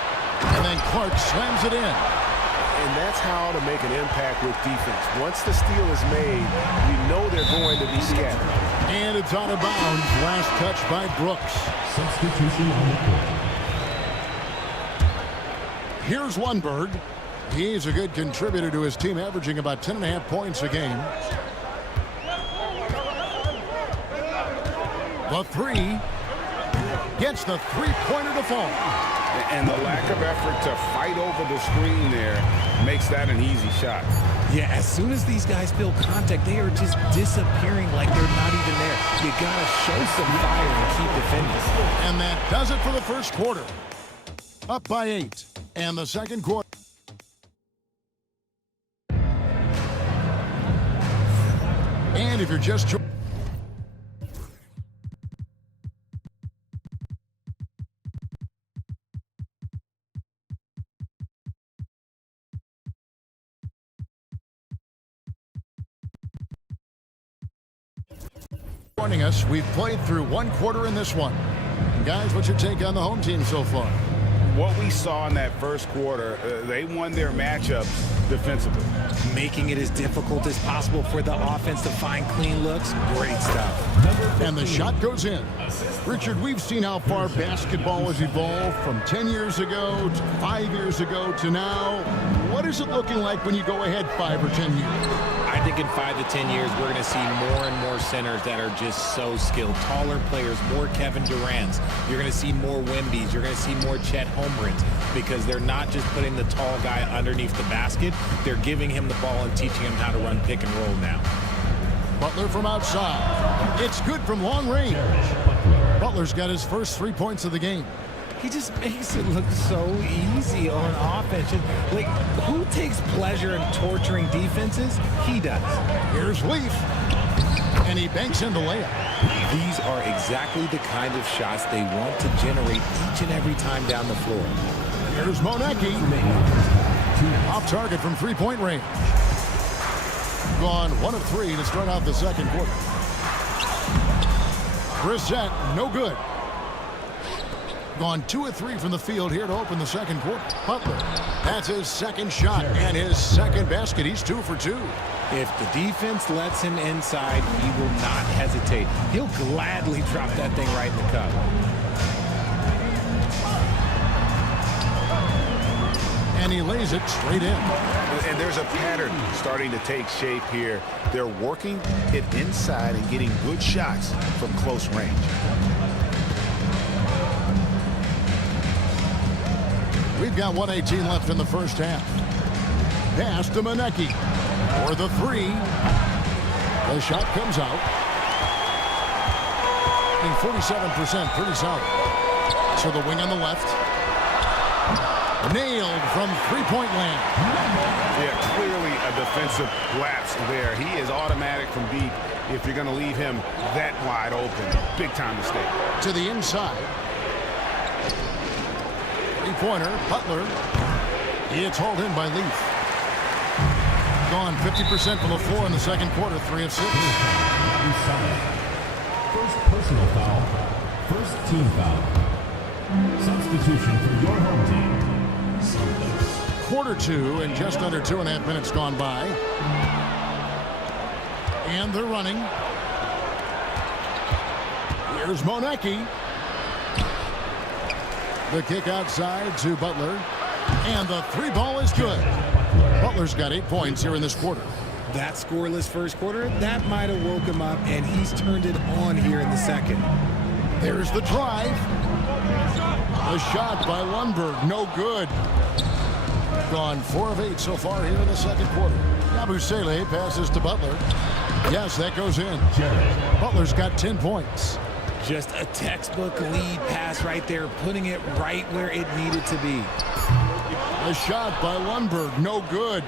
and then Clark slams it in. And that's how to make an impact with defense. Once the steal is made, you know they're going to be scattered. And it's out of bounds. Last touch by Brooks. Substitution on the court. Here's Lundberg. He's a good contributor to his team, averaging about 10.5 points a game. The three gets the three-pointer to fall. And the lack of effort to fight over the screen there makes that an easy shot. Yeah, as soon as these guys feel contact, they are just disappearing like they're not even there. You gotta show some fire and keep defending. And that does it for the first quarter. Up by 8. And the second quarter. And if you're just joining us, we've played through one quarter in this one. Guys, what's your take on the home team so far? What we saw in that first quarter, they won their matchups defensively. Making it as difficult as possible for the offense to find clean looks. Great stuff. And the shot goes in. Richard, we've seen how far basketball has evolved from 10 years ago to 5 years ago to now. What is it looking like when you go ahead 5 or 10 years? I think in 5 to 10 years, we're going to see more and more centers that are just so skilled. Taller players, more Kevin Durant's. You're going to see more Wemby's. You're going to see more Chet Holmgrens because they're not just putting the tall guy underneath the basket. They're giving him the ball and teaching him how to run pick and roll now. Butler from outside. It's good from long range. Butler's got his first 3 points of the game. He just makes it look so easy on offense. Like, who takes pleasure in torturing defenses? He does. Here's Leaf. And he banks in the layup. These are exactly the kind of shots they want to generate each and every time down the floor. Here's Monecki. Off target from three-point range. Gone 1 of 3 to start out the second quarter. Brissett, no good. Gone 2 of 3 from the field here to open the second quarter. Butler, that's his second shot and his second basket. He's 2 for 2. If the defense lets him inside, he will not hesitate. He'll gladly drop that thing right in the cup. And he lays it straight in. And there's a pattern starting to take shape here. They're working it inside and getting good shots from close range. We've got 1:18 left in the first half. Pass to Monecki for the 3. The shot comes out. And 47%, pretty solid. So the wing on the left. Nailed from three-point land. Yeah, clearly a defensive lapse there. He is automatic from deep if you're going to leave him that wide open. Big-time mistake. To the inside. Three-pointer, Butler. It's hauled in by Leaf. Gone 50% from the floor in the second quarter, 3 of 6. First personal foul, first team foul. Substitution for your home team. Quarter 2 and just under 2.5 minutes gone by. And they're running. Here's Monecki. The kick outside to Butler. And the 3 ball is good. Butler's got 8 points here in this quarter. That scoreless first quarter, that might have woke him up, and he's turned it on here in the second. There's the drive. The shot by Lundberg, no good. Gone 4 of 8 so far here in the second quarter. Yabusele passes to Butler. Yes, that goes in. Butler's got 10 points. Just a textbook lead pass right there, putting it right where it needed to be. A shot by Lundberg, no good.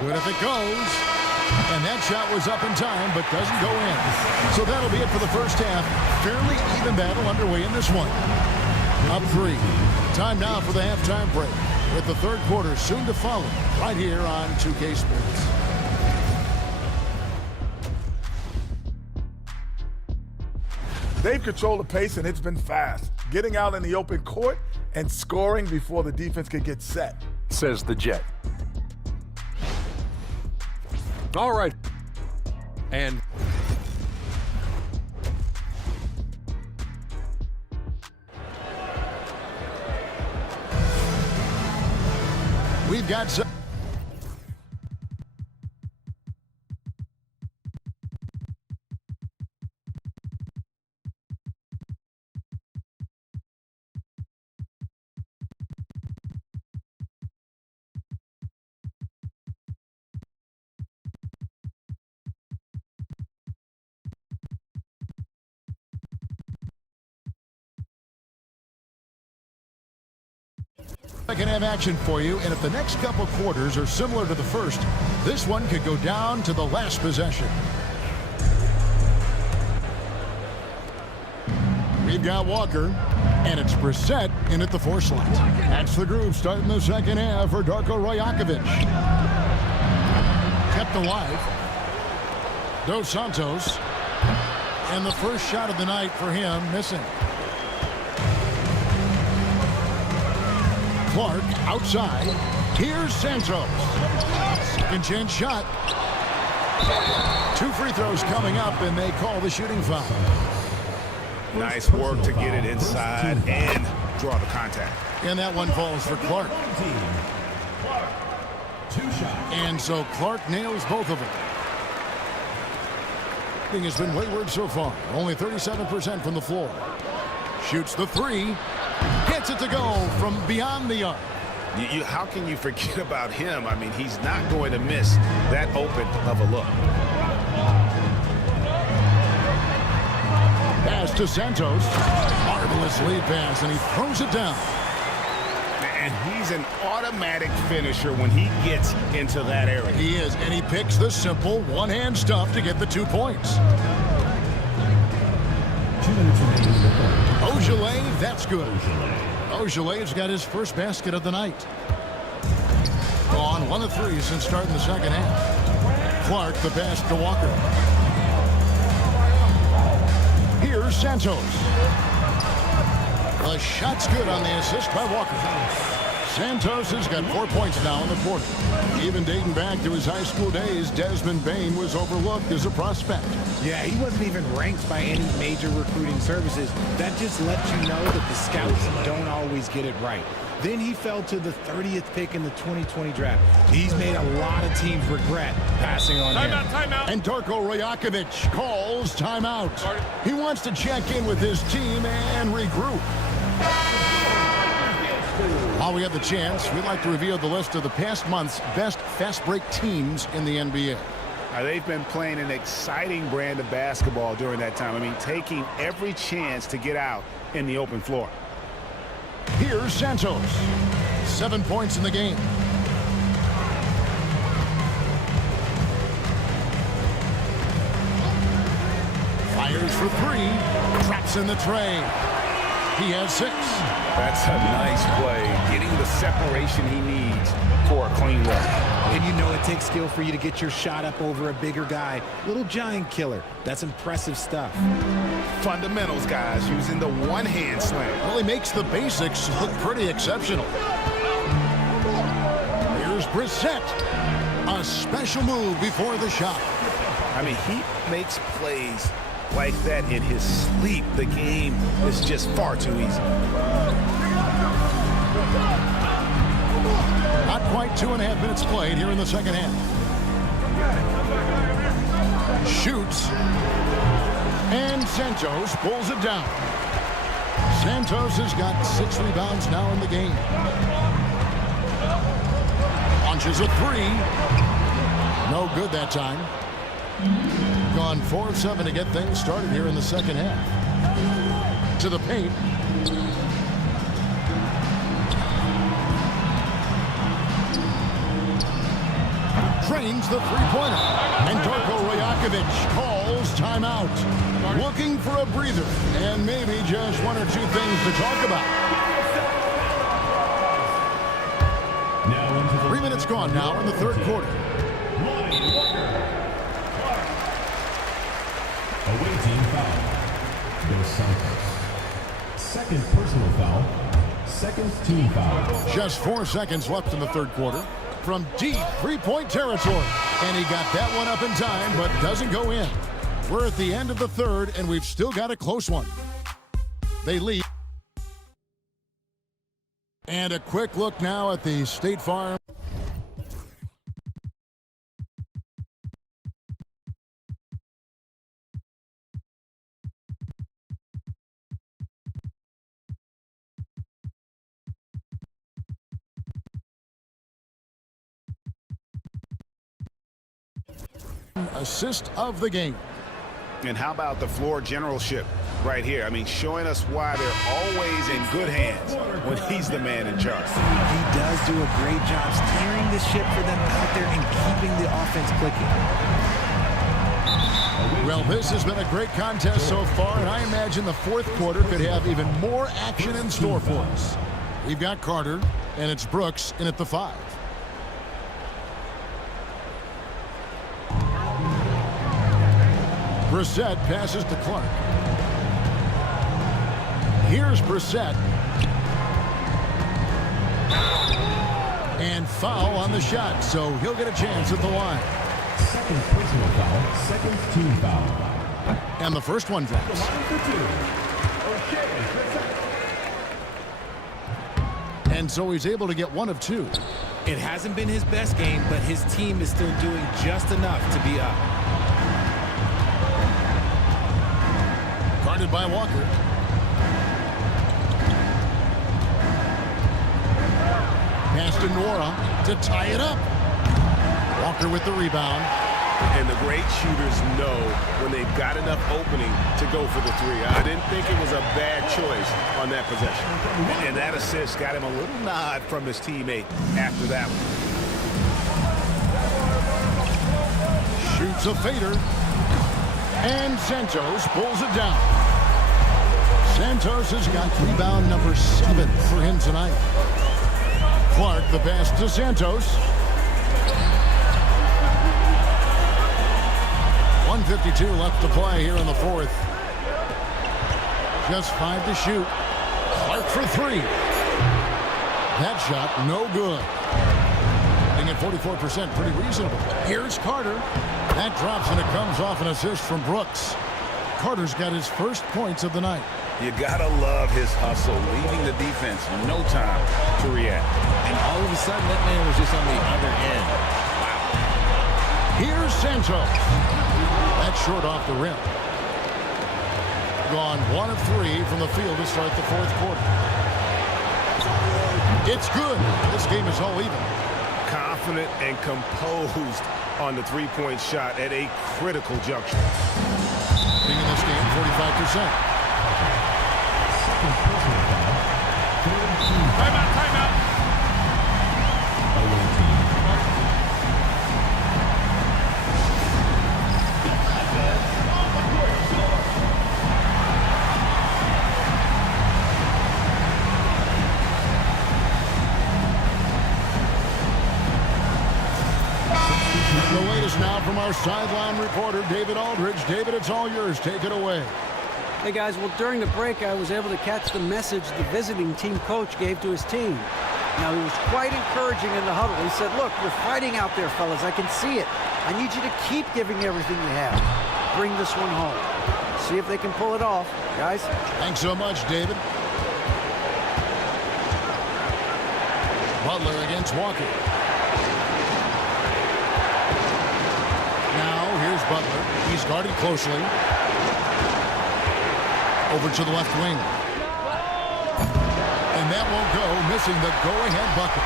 Good if it goes. And that shot was up in time, but doesn't go in. So that'll be it for the first half. Fairly even battle underway in this one. Up 3. Time now for the halftime break, with the third quarter soon to follow, right here on 2K Sports. They've controlled the pace, and it's been fast, getting out in the open court and scoring before the defense can get set. Says the Jet. All right. And we've got some. I can have action for you, and if the next couple quarters are similar to the first, this one could go down to the last possession. We've got Walker, and it's Brissett in at the 4 slot. That's the group starting the second half for Darko Rajakovic. Kept alive. Dos Santos, and the first shot of the night for him missing. Clark outside. Here's Santos. Second chance shot. 2 free throws coming up, and they call the shooting foul. Nice work to get it inside and draw the contact. And that one falls for Clark. And so Clark nails both of them. Thing has been wayward so far. Only 37% from the floor. Shoots the 3. Gets it to go from beyond the arc. How can you forget about him? I mean, he's not going to miss that open of a look. Pass to Santos. Marvelous lead pass, and he throws it down. And he's an automatic finisher when he gets into that area. He is, and he picks the simple one-hand stuff to get the 2 points. Ogilvy, that's good. Ogilvy's got his first basket of the night. Gone 1 of 3 since starting the second half. Clark the pass to Walker. Here's Santos. The shot's good on the assist by Walker. Santos has got 4 points now in the quarter. Even dating back to his high school days, Desmond Bain was overlooked as a prospect. Yeah, he wasn't even ranked by any major recruiting services. That just lets you know that the scouts don't always get it right. Then he fell to the 30th pick in the 2020 draft. He's made a lot of teams regret passing on him. Timeout. And Darko Rajakovic calls timeout. He wants to check in with his team and regroup. While we have the chance, we'd like to reveal the list of the past month's best fast break teams in the NBA. They've been playing an exciting brand of basketball during that time. I mean, taking every chance to get out in the open floor. Here's Santos. 7 points in the game. Fires for 3. Traps in the tray. He has 6. That's a nice play. Getting the separation he needs for a clean look. And you know it takes skill for you to get your shot up over a bigger guy. Little giant killer. That's impressive stuff. Fundamentals, guys, using the one-hand slam. Well, he makes the basics look pretty exceptional. Here's Brissett. A special move before the shot. I mean, he makes plays like that in his sleep. The game is just far too easy. Not quite 2.5 minutes played here in the second half. Shoots. And Santos pulls it down. Santos has got 6 rebounds now in the game. Launches a 3. No good that time. Gone 4 of 7 to get things started here in the second half. To the paint. drains the three-pointer. And Darko Rajakovic calls timeout. Looking for a breather and maybe just one or two things to talk about. 3 minutes gone now in the third quarter. Away team foul. Dos Santos. Second personal foul. Second team foul. Just 4 seconds left in the third quarter. From deep three-point territory. And he got that one up in time, but doesn't go in. We're at the end of the third, and we've still got a close one. They lead. And a quick look now at the State Farm. Assist of the game. And how about the floor generalship right here? I mean, showing us why they're always in good hands when he's the man in charge. He does do a great job steering the ship for them out there and keeping the offense clicking. Well, this has been a great contest so far, and I imagine the fourth quarter could have even more action in store for us. We've got Carter, and it's Brooks in at the 5. Brissett passes to Clark. Here's Brissett. And foul on the shot, so he'll get a chance at the line. Second personal foul. Second team foul. And the first one drops. And so he's able to get 1 of 2. It hasn't been his best game, but his team is still doing just enough to be up. Guarded by Walker. Pass to Nora to tie it up. Walker with the rebound. And the great shooters know when they've got enough opening to go for the 3. I didn't think it was a bad choice on that possession. And that assist got him a little nod from his teammate after that one. Shoots a fader. And Santos pulls it down. Santos has got rebound number 7 for him tonight. Clark the pass to Santos. 1:52 left to play here in the fourth. Just 5 to shoot. Clark for 3. That shot no good. Hitting at 44%, pretty reasonable. Here's Carter. That drops and it comes off an assist from Brooks. Carter's got his first points of the night. You gotta love his hustle, leaving the defense no time to react. And all of a sudden, that man was just on the other end. Wow. Here's Santos. That's short off the rim. Gone 1 of 3 from the field to start the fourth quarter. It's good. This game is all even. Confident and composed on the three-point shot at a critical juncture. In this game, 45%. Timeout, timeout. Away team. The latest now from our sideline reporter, David Aldridge. David, it's all yours. Take it away. Hey, guys, well, during the break, I was able to catch the message the visiting team coach gave to his team. Now, he was quite encouraging in the huddle. He said, look, you're fighting out there, fellas. I can see it. I need you to keep giving everything you have. Bring this one home. See if they can pull it off, guys. Thanks so much, David. Butler against Walker. Now, here's Butler. He's guarded closely. Over to the left wing. And that won't go, missing the go-ahead bucket.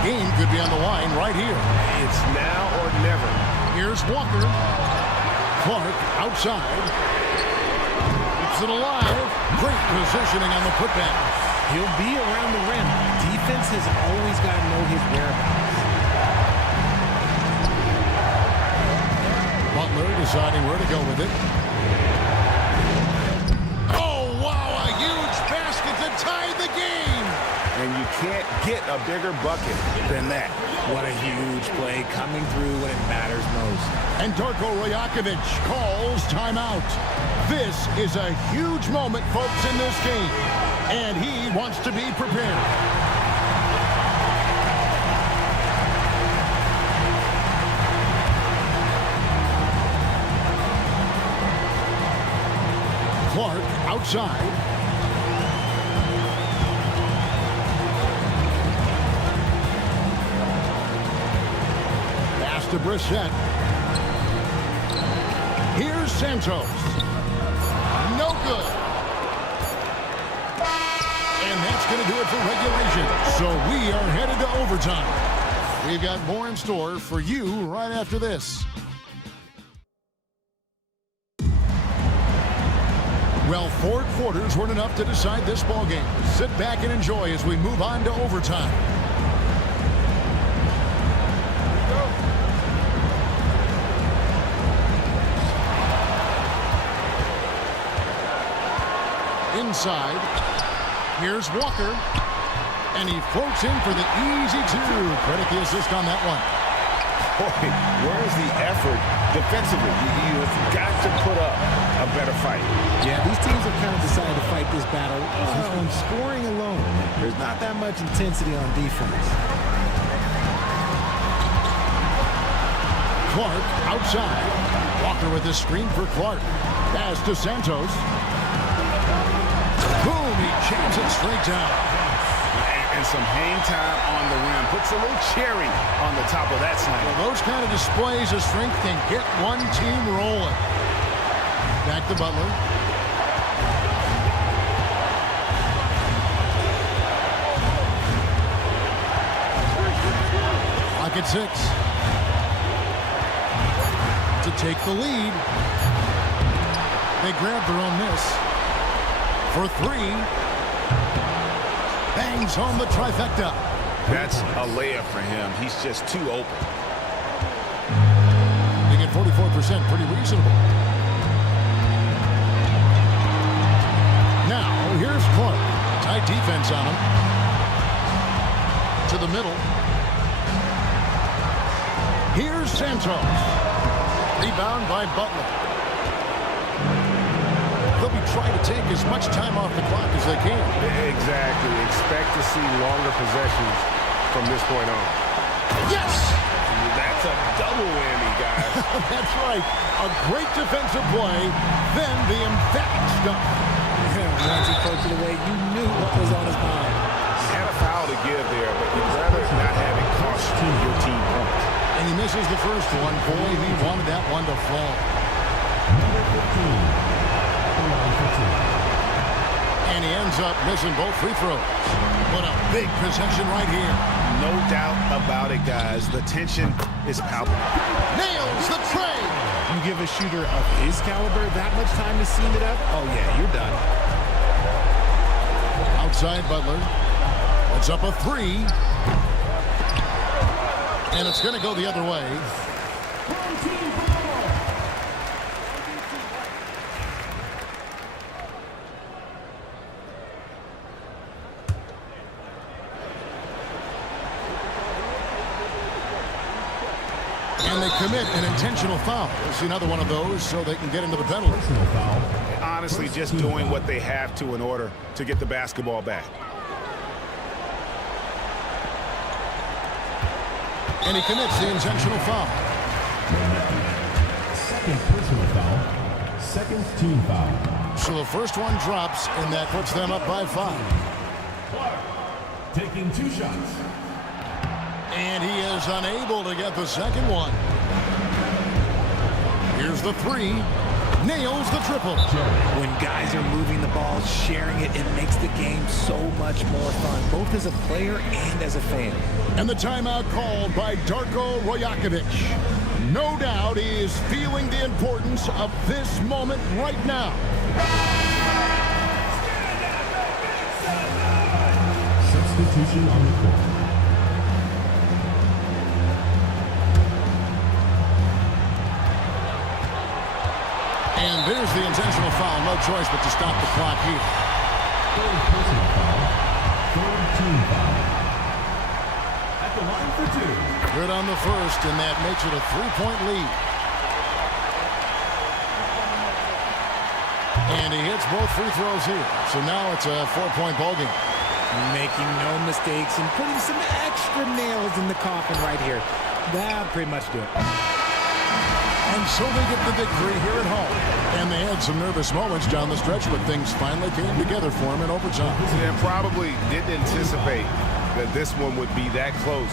Game could be on the line right here. It's now or never. Here's Walker. Clark outside. Keeps it alive. Great positioning on the putback. He'll be around the rim. Defense has always got to know his whereabouts. Butler deciding where to go with it. Oh, wow, a huge basket to tie the game. And you can't get a bigger bucket than that. What a huge play coming through when it matters most. And Darko Rajakovic calls timeout. This is a huge moment, folks, in this game. And he wants to be prepared. Clark outside. Pass to Brissett. Here's Santos. No good. And that's going to do it for regulation. So we are headed to overtime. We've got more in store for you right after this. Well, 4 quarters weren't enough to decide this ball game. Sit back and enjoy as we move on to overtime. Inside, here's Walker, and he floats in for the easy 2. Credit the assist on that one. Boy, where's the effort defensively? You have got to put up a better fight. Yeah, these teams have kind of decided to fight this battle on scoring alone. There's not that much intensity on defense. Clark outside. Walker with the screen for Clark. Pass to Santos. Boom, he jams it straight down. And some hang time on the rim. Puts a little cherry on the top of that slam. Well, those kind of displays of strength can get one team rolling. Back to Butler. Clock at 6. To take the lead. They grab their own miss. For 3. Bangs home the trifecta. That's a layup for him. He's just too open. Being at 44%, pretty reasonable. Now, here's Clark. Tight defense on him. To the middle. Here's Santos. Rebound by Butler. They'll be trying to take as much time off the clock as they can. Exactly. Expect to see longer possessions from this point on. Yes! That's a double whammy, guys. That's right. A great defensive play, then the emphatic stuff. Once he poked it away, you knew what was on his mind. He had a foul to give there, but you'd rather not have it cost your team points. And he misses the first one. Boy, he wanted that one to fall. Number 15. And he ends up missing both free throws. What a big possession right here. No doubt about it, guys. The tension is palpable. Nails the tray. You give a shooter of his caliber that much time to seam it up, oh yeah, you're done. Outside Butler. Puts up a 3. And it's going to go the other way. And they commit an intentional foul. We'll see another one of those so they can get into the penalty. Honestly, just doing what they have to in order to get the basketball back. And he commits the intentional foul. Second personal foul. Second team foul. So the first one drops, and that puts them up by 5. Taking 2 shots. And he is unable to get the second one. Here's the 3. Nails the triple. When guys are moving the ball, sharing it, it makes the game so much more fun, both as a player and as a fan. And the timeout called by Darko Rajakovic. No doubt he is feeling the importance of this moment right now. Substitution on the court. And there's the intentional foul. No choice but to stop the clock here. Third personal foul. Third team foul. At the line for two. Good on the first, and that makes it a 3-point lead. And he hits both free throws here. So now it's a 4-point ball game. Making no mistakes and putting some extra nails in the coffin right here. That pretty much do it. And so they get the victory here at home. And they had some nervous moments down the stretch, but things finally came together for them in overtime. And probably didn't anticipate that this one would be that close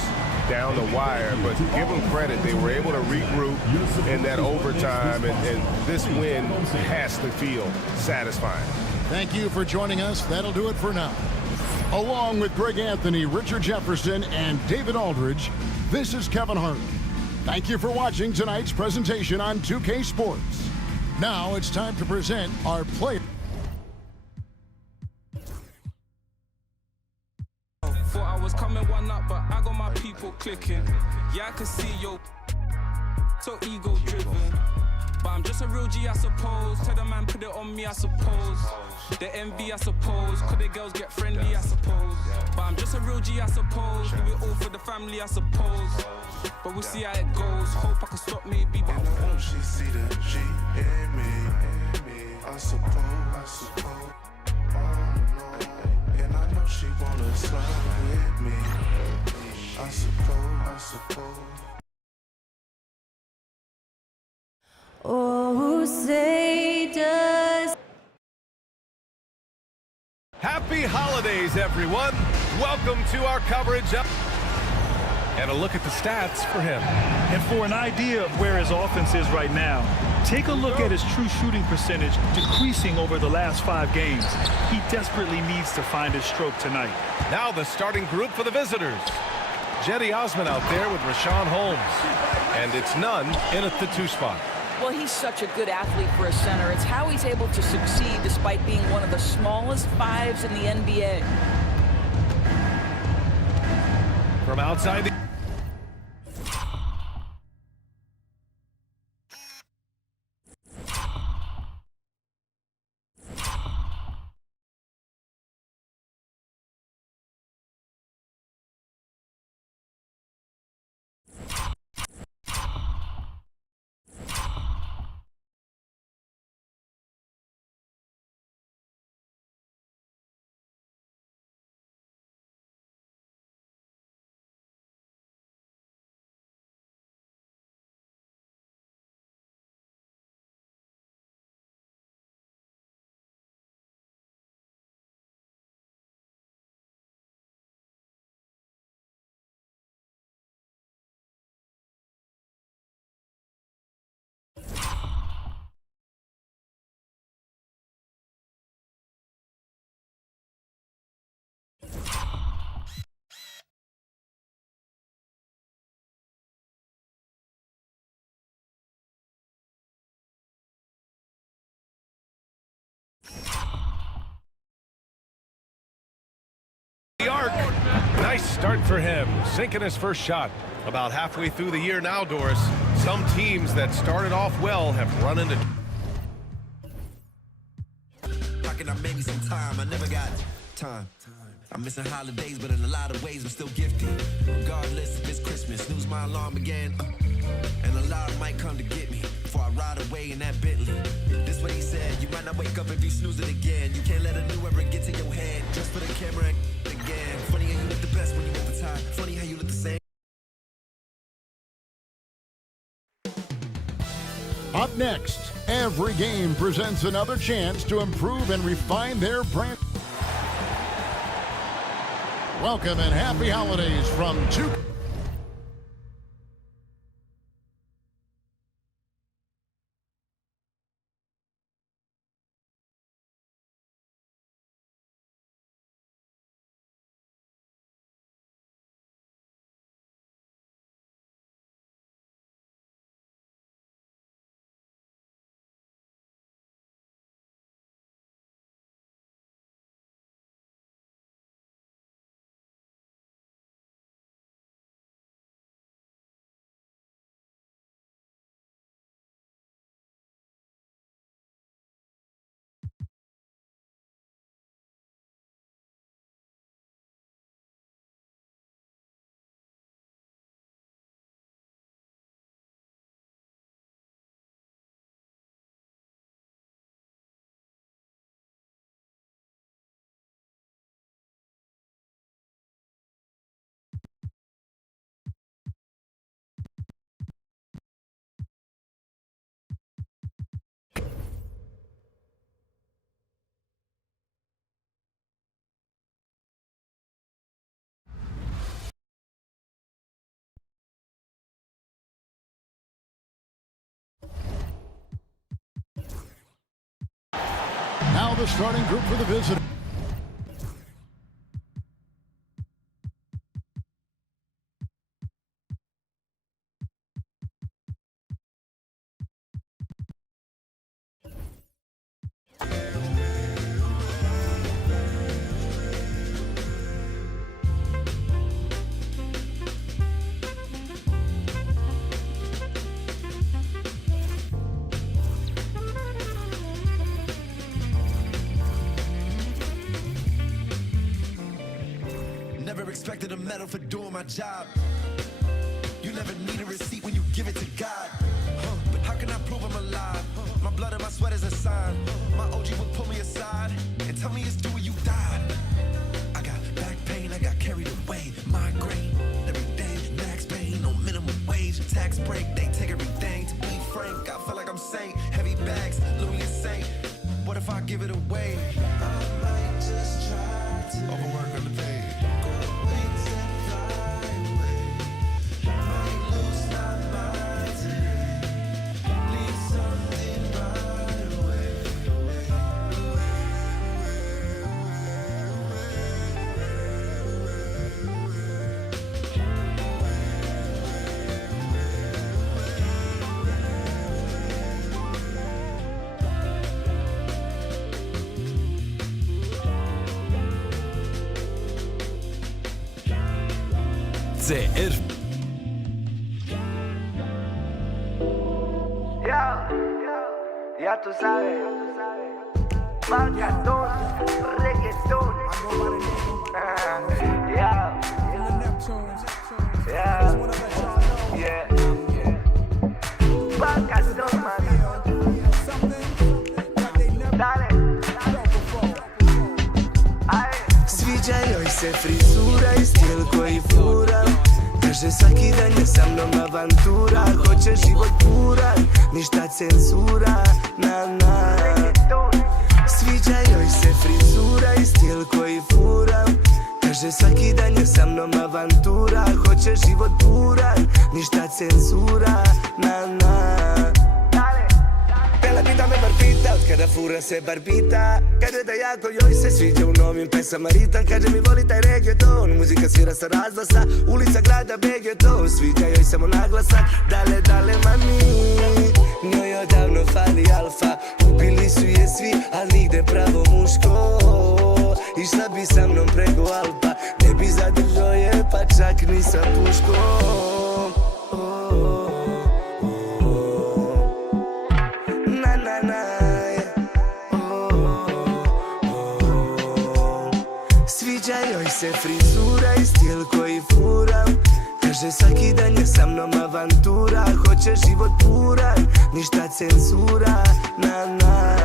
down the wire, but give them credit. They were able to regroup in that overtime, and this win has to feel satisfying. Thank you for joining us. That'll do it for now. Along with Greg Anthony, Richard Jefferson, and David Aldridge, this is Kevin Hart. Thank you for watching tonight's presentation on 2K Sports. Now it's time to present our player. Thought I was coming one up, but I got my people clicking. Yeah, I can see yo, so ego driven. But I'm just a real G, I suppose. Tell the man put it on me, I suppose. The envy, I suppose. Could the girls get friendly, I suppose. But I'm just a real G, I suppose. Do it all for the family, I suppose. But we'll see how it goes. Hope I can stop maybe, but I won't. She see the G in me. I suppose. And I know she wanna slide with me. I suppose. Oh, say does. Happy holidays, everyone. Welcome to our coverage of... And a look at the stats for him. And for an idea of where his offense is right now, take a look at his true shooting percentage decreasing over the last 5 games. He desperately needs to find his stroke tonight. Now the starting group for the visitors. Jetty Osman out there with Rashawn Holmes. And it's Nunn in at the 2 spot. Well, he's such a good athlete for a center. It's how he's able to succeed despite being one of the smallest 5s in the NBA. From outside the... The arc. Nice start for him, sinking his first shot. About halfway through the year now, Doris, some teams that started off well have run into... How can I make me some time? I never got time. I'm missing holidays, but in a lot of ways I'm still gifted. Regardless if it's Christmas, snooze my alarm again. And a lot might come to get me before I ride away in that Bentley. This what he said, you might not wake up if you snooze it again. You can't let a new era get to your head. Just for the camera again. Funny how you look the best when you at the top. Funny how you look the same. Up next, every game presents another chance to improve and refine their brand. Welcome and happy holidays from 2K. the starting group for the visitors. Never expected a medal for doing my job. You never need a receipt when you give it to God. But how can I prove I'm alive? My blood and my sweat is a sign. My OG would pull me aside and tell me it's due when you died. I got back pain, I got carried away. Migraine, every day, max pain, no minimum wage. Tax break, they take everything. To be frank, I feel like I'm saint. Heavy bags, Louis and Saint. What if I give it away? I might just try to overwork underpaid. CR. Ya tú sabes, marcatón, reggaetón, marcatón, dale, sviđa joj se frizura i stil koji furam. Kaže svaki dan je sa mnom avantura. Hoće život puran, ništa cenzura, na na. Sviđa joj se frizura i stil koji furam. Kaže svaki dan je sa mnom avantura. Hoće život puran, ništa cenzura, na na. Tela bi da me bar pita, od kada fura se bar pita. Kaže da jako joj se sviđa u novim pesama ritam. Kaže mi voli taj reggaeton, muzika svira sa razglasa. Ulica grada Begeton, sviđa joj samo naglasak. Dale, dale mami, njoj odavno fali alfa. Ubili su je svi, al nigde pravo muško. Išla bi sa mnom preko Alpa, ne bi zadržao je pa čak ni sa puškom. Sviđa joj se frizura i stil koji furam. Kaže svaki dan je sa mnom avantura. Hoće život puran, ništa cenzura, na na.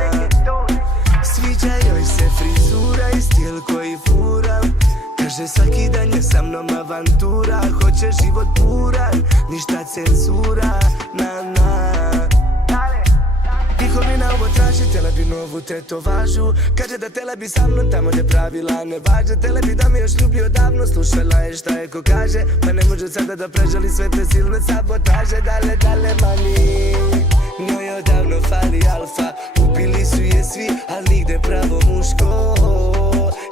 Sviđa joj se frizura i stil koji furam. Kaže svaki dan je sa mnom avantura. Hoće život puran, ništa cenzura, na na. Tiho mi na ovo traži, tela bi novu tetovažu. Kaže da tela bi sa mnom tamo gdje pravila ne važe. Tela bi da me još ljubi odavno, slušala je šta je ko kaže. Pa ne može sada da prežali sve te silne sabotaže. Dale, dale mani, njoj odavno fali alfa. Ubili su je svi, al nigde pravo muško.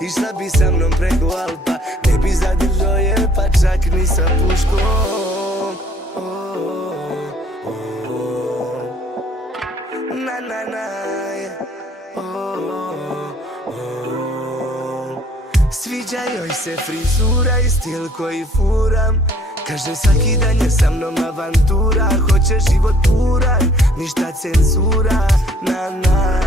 Išla bi sa mnom preko Alpa, ne bi zadržao je pa čak ni sa puškom. Na na na, sviđa joj se frizura i stil koji furam. Kaže svaki dan je sa mnom avantura. Hoće život puran, ništa cenzura, na na.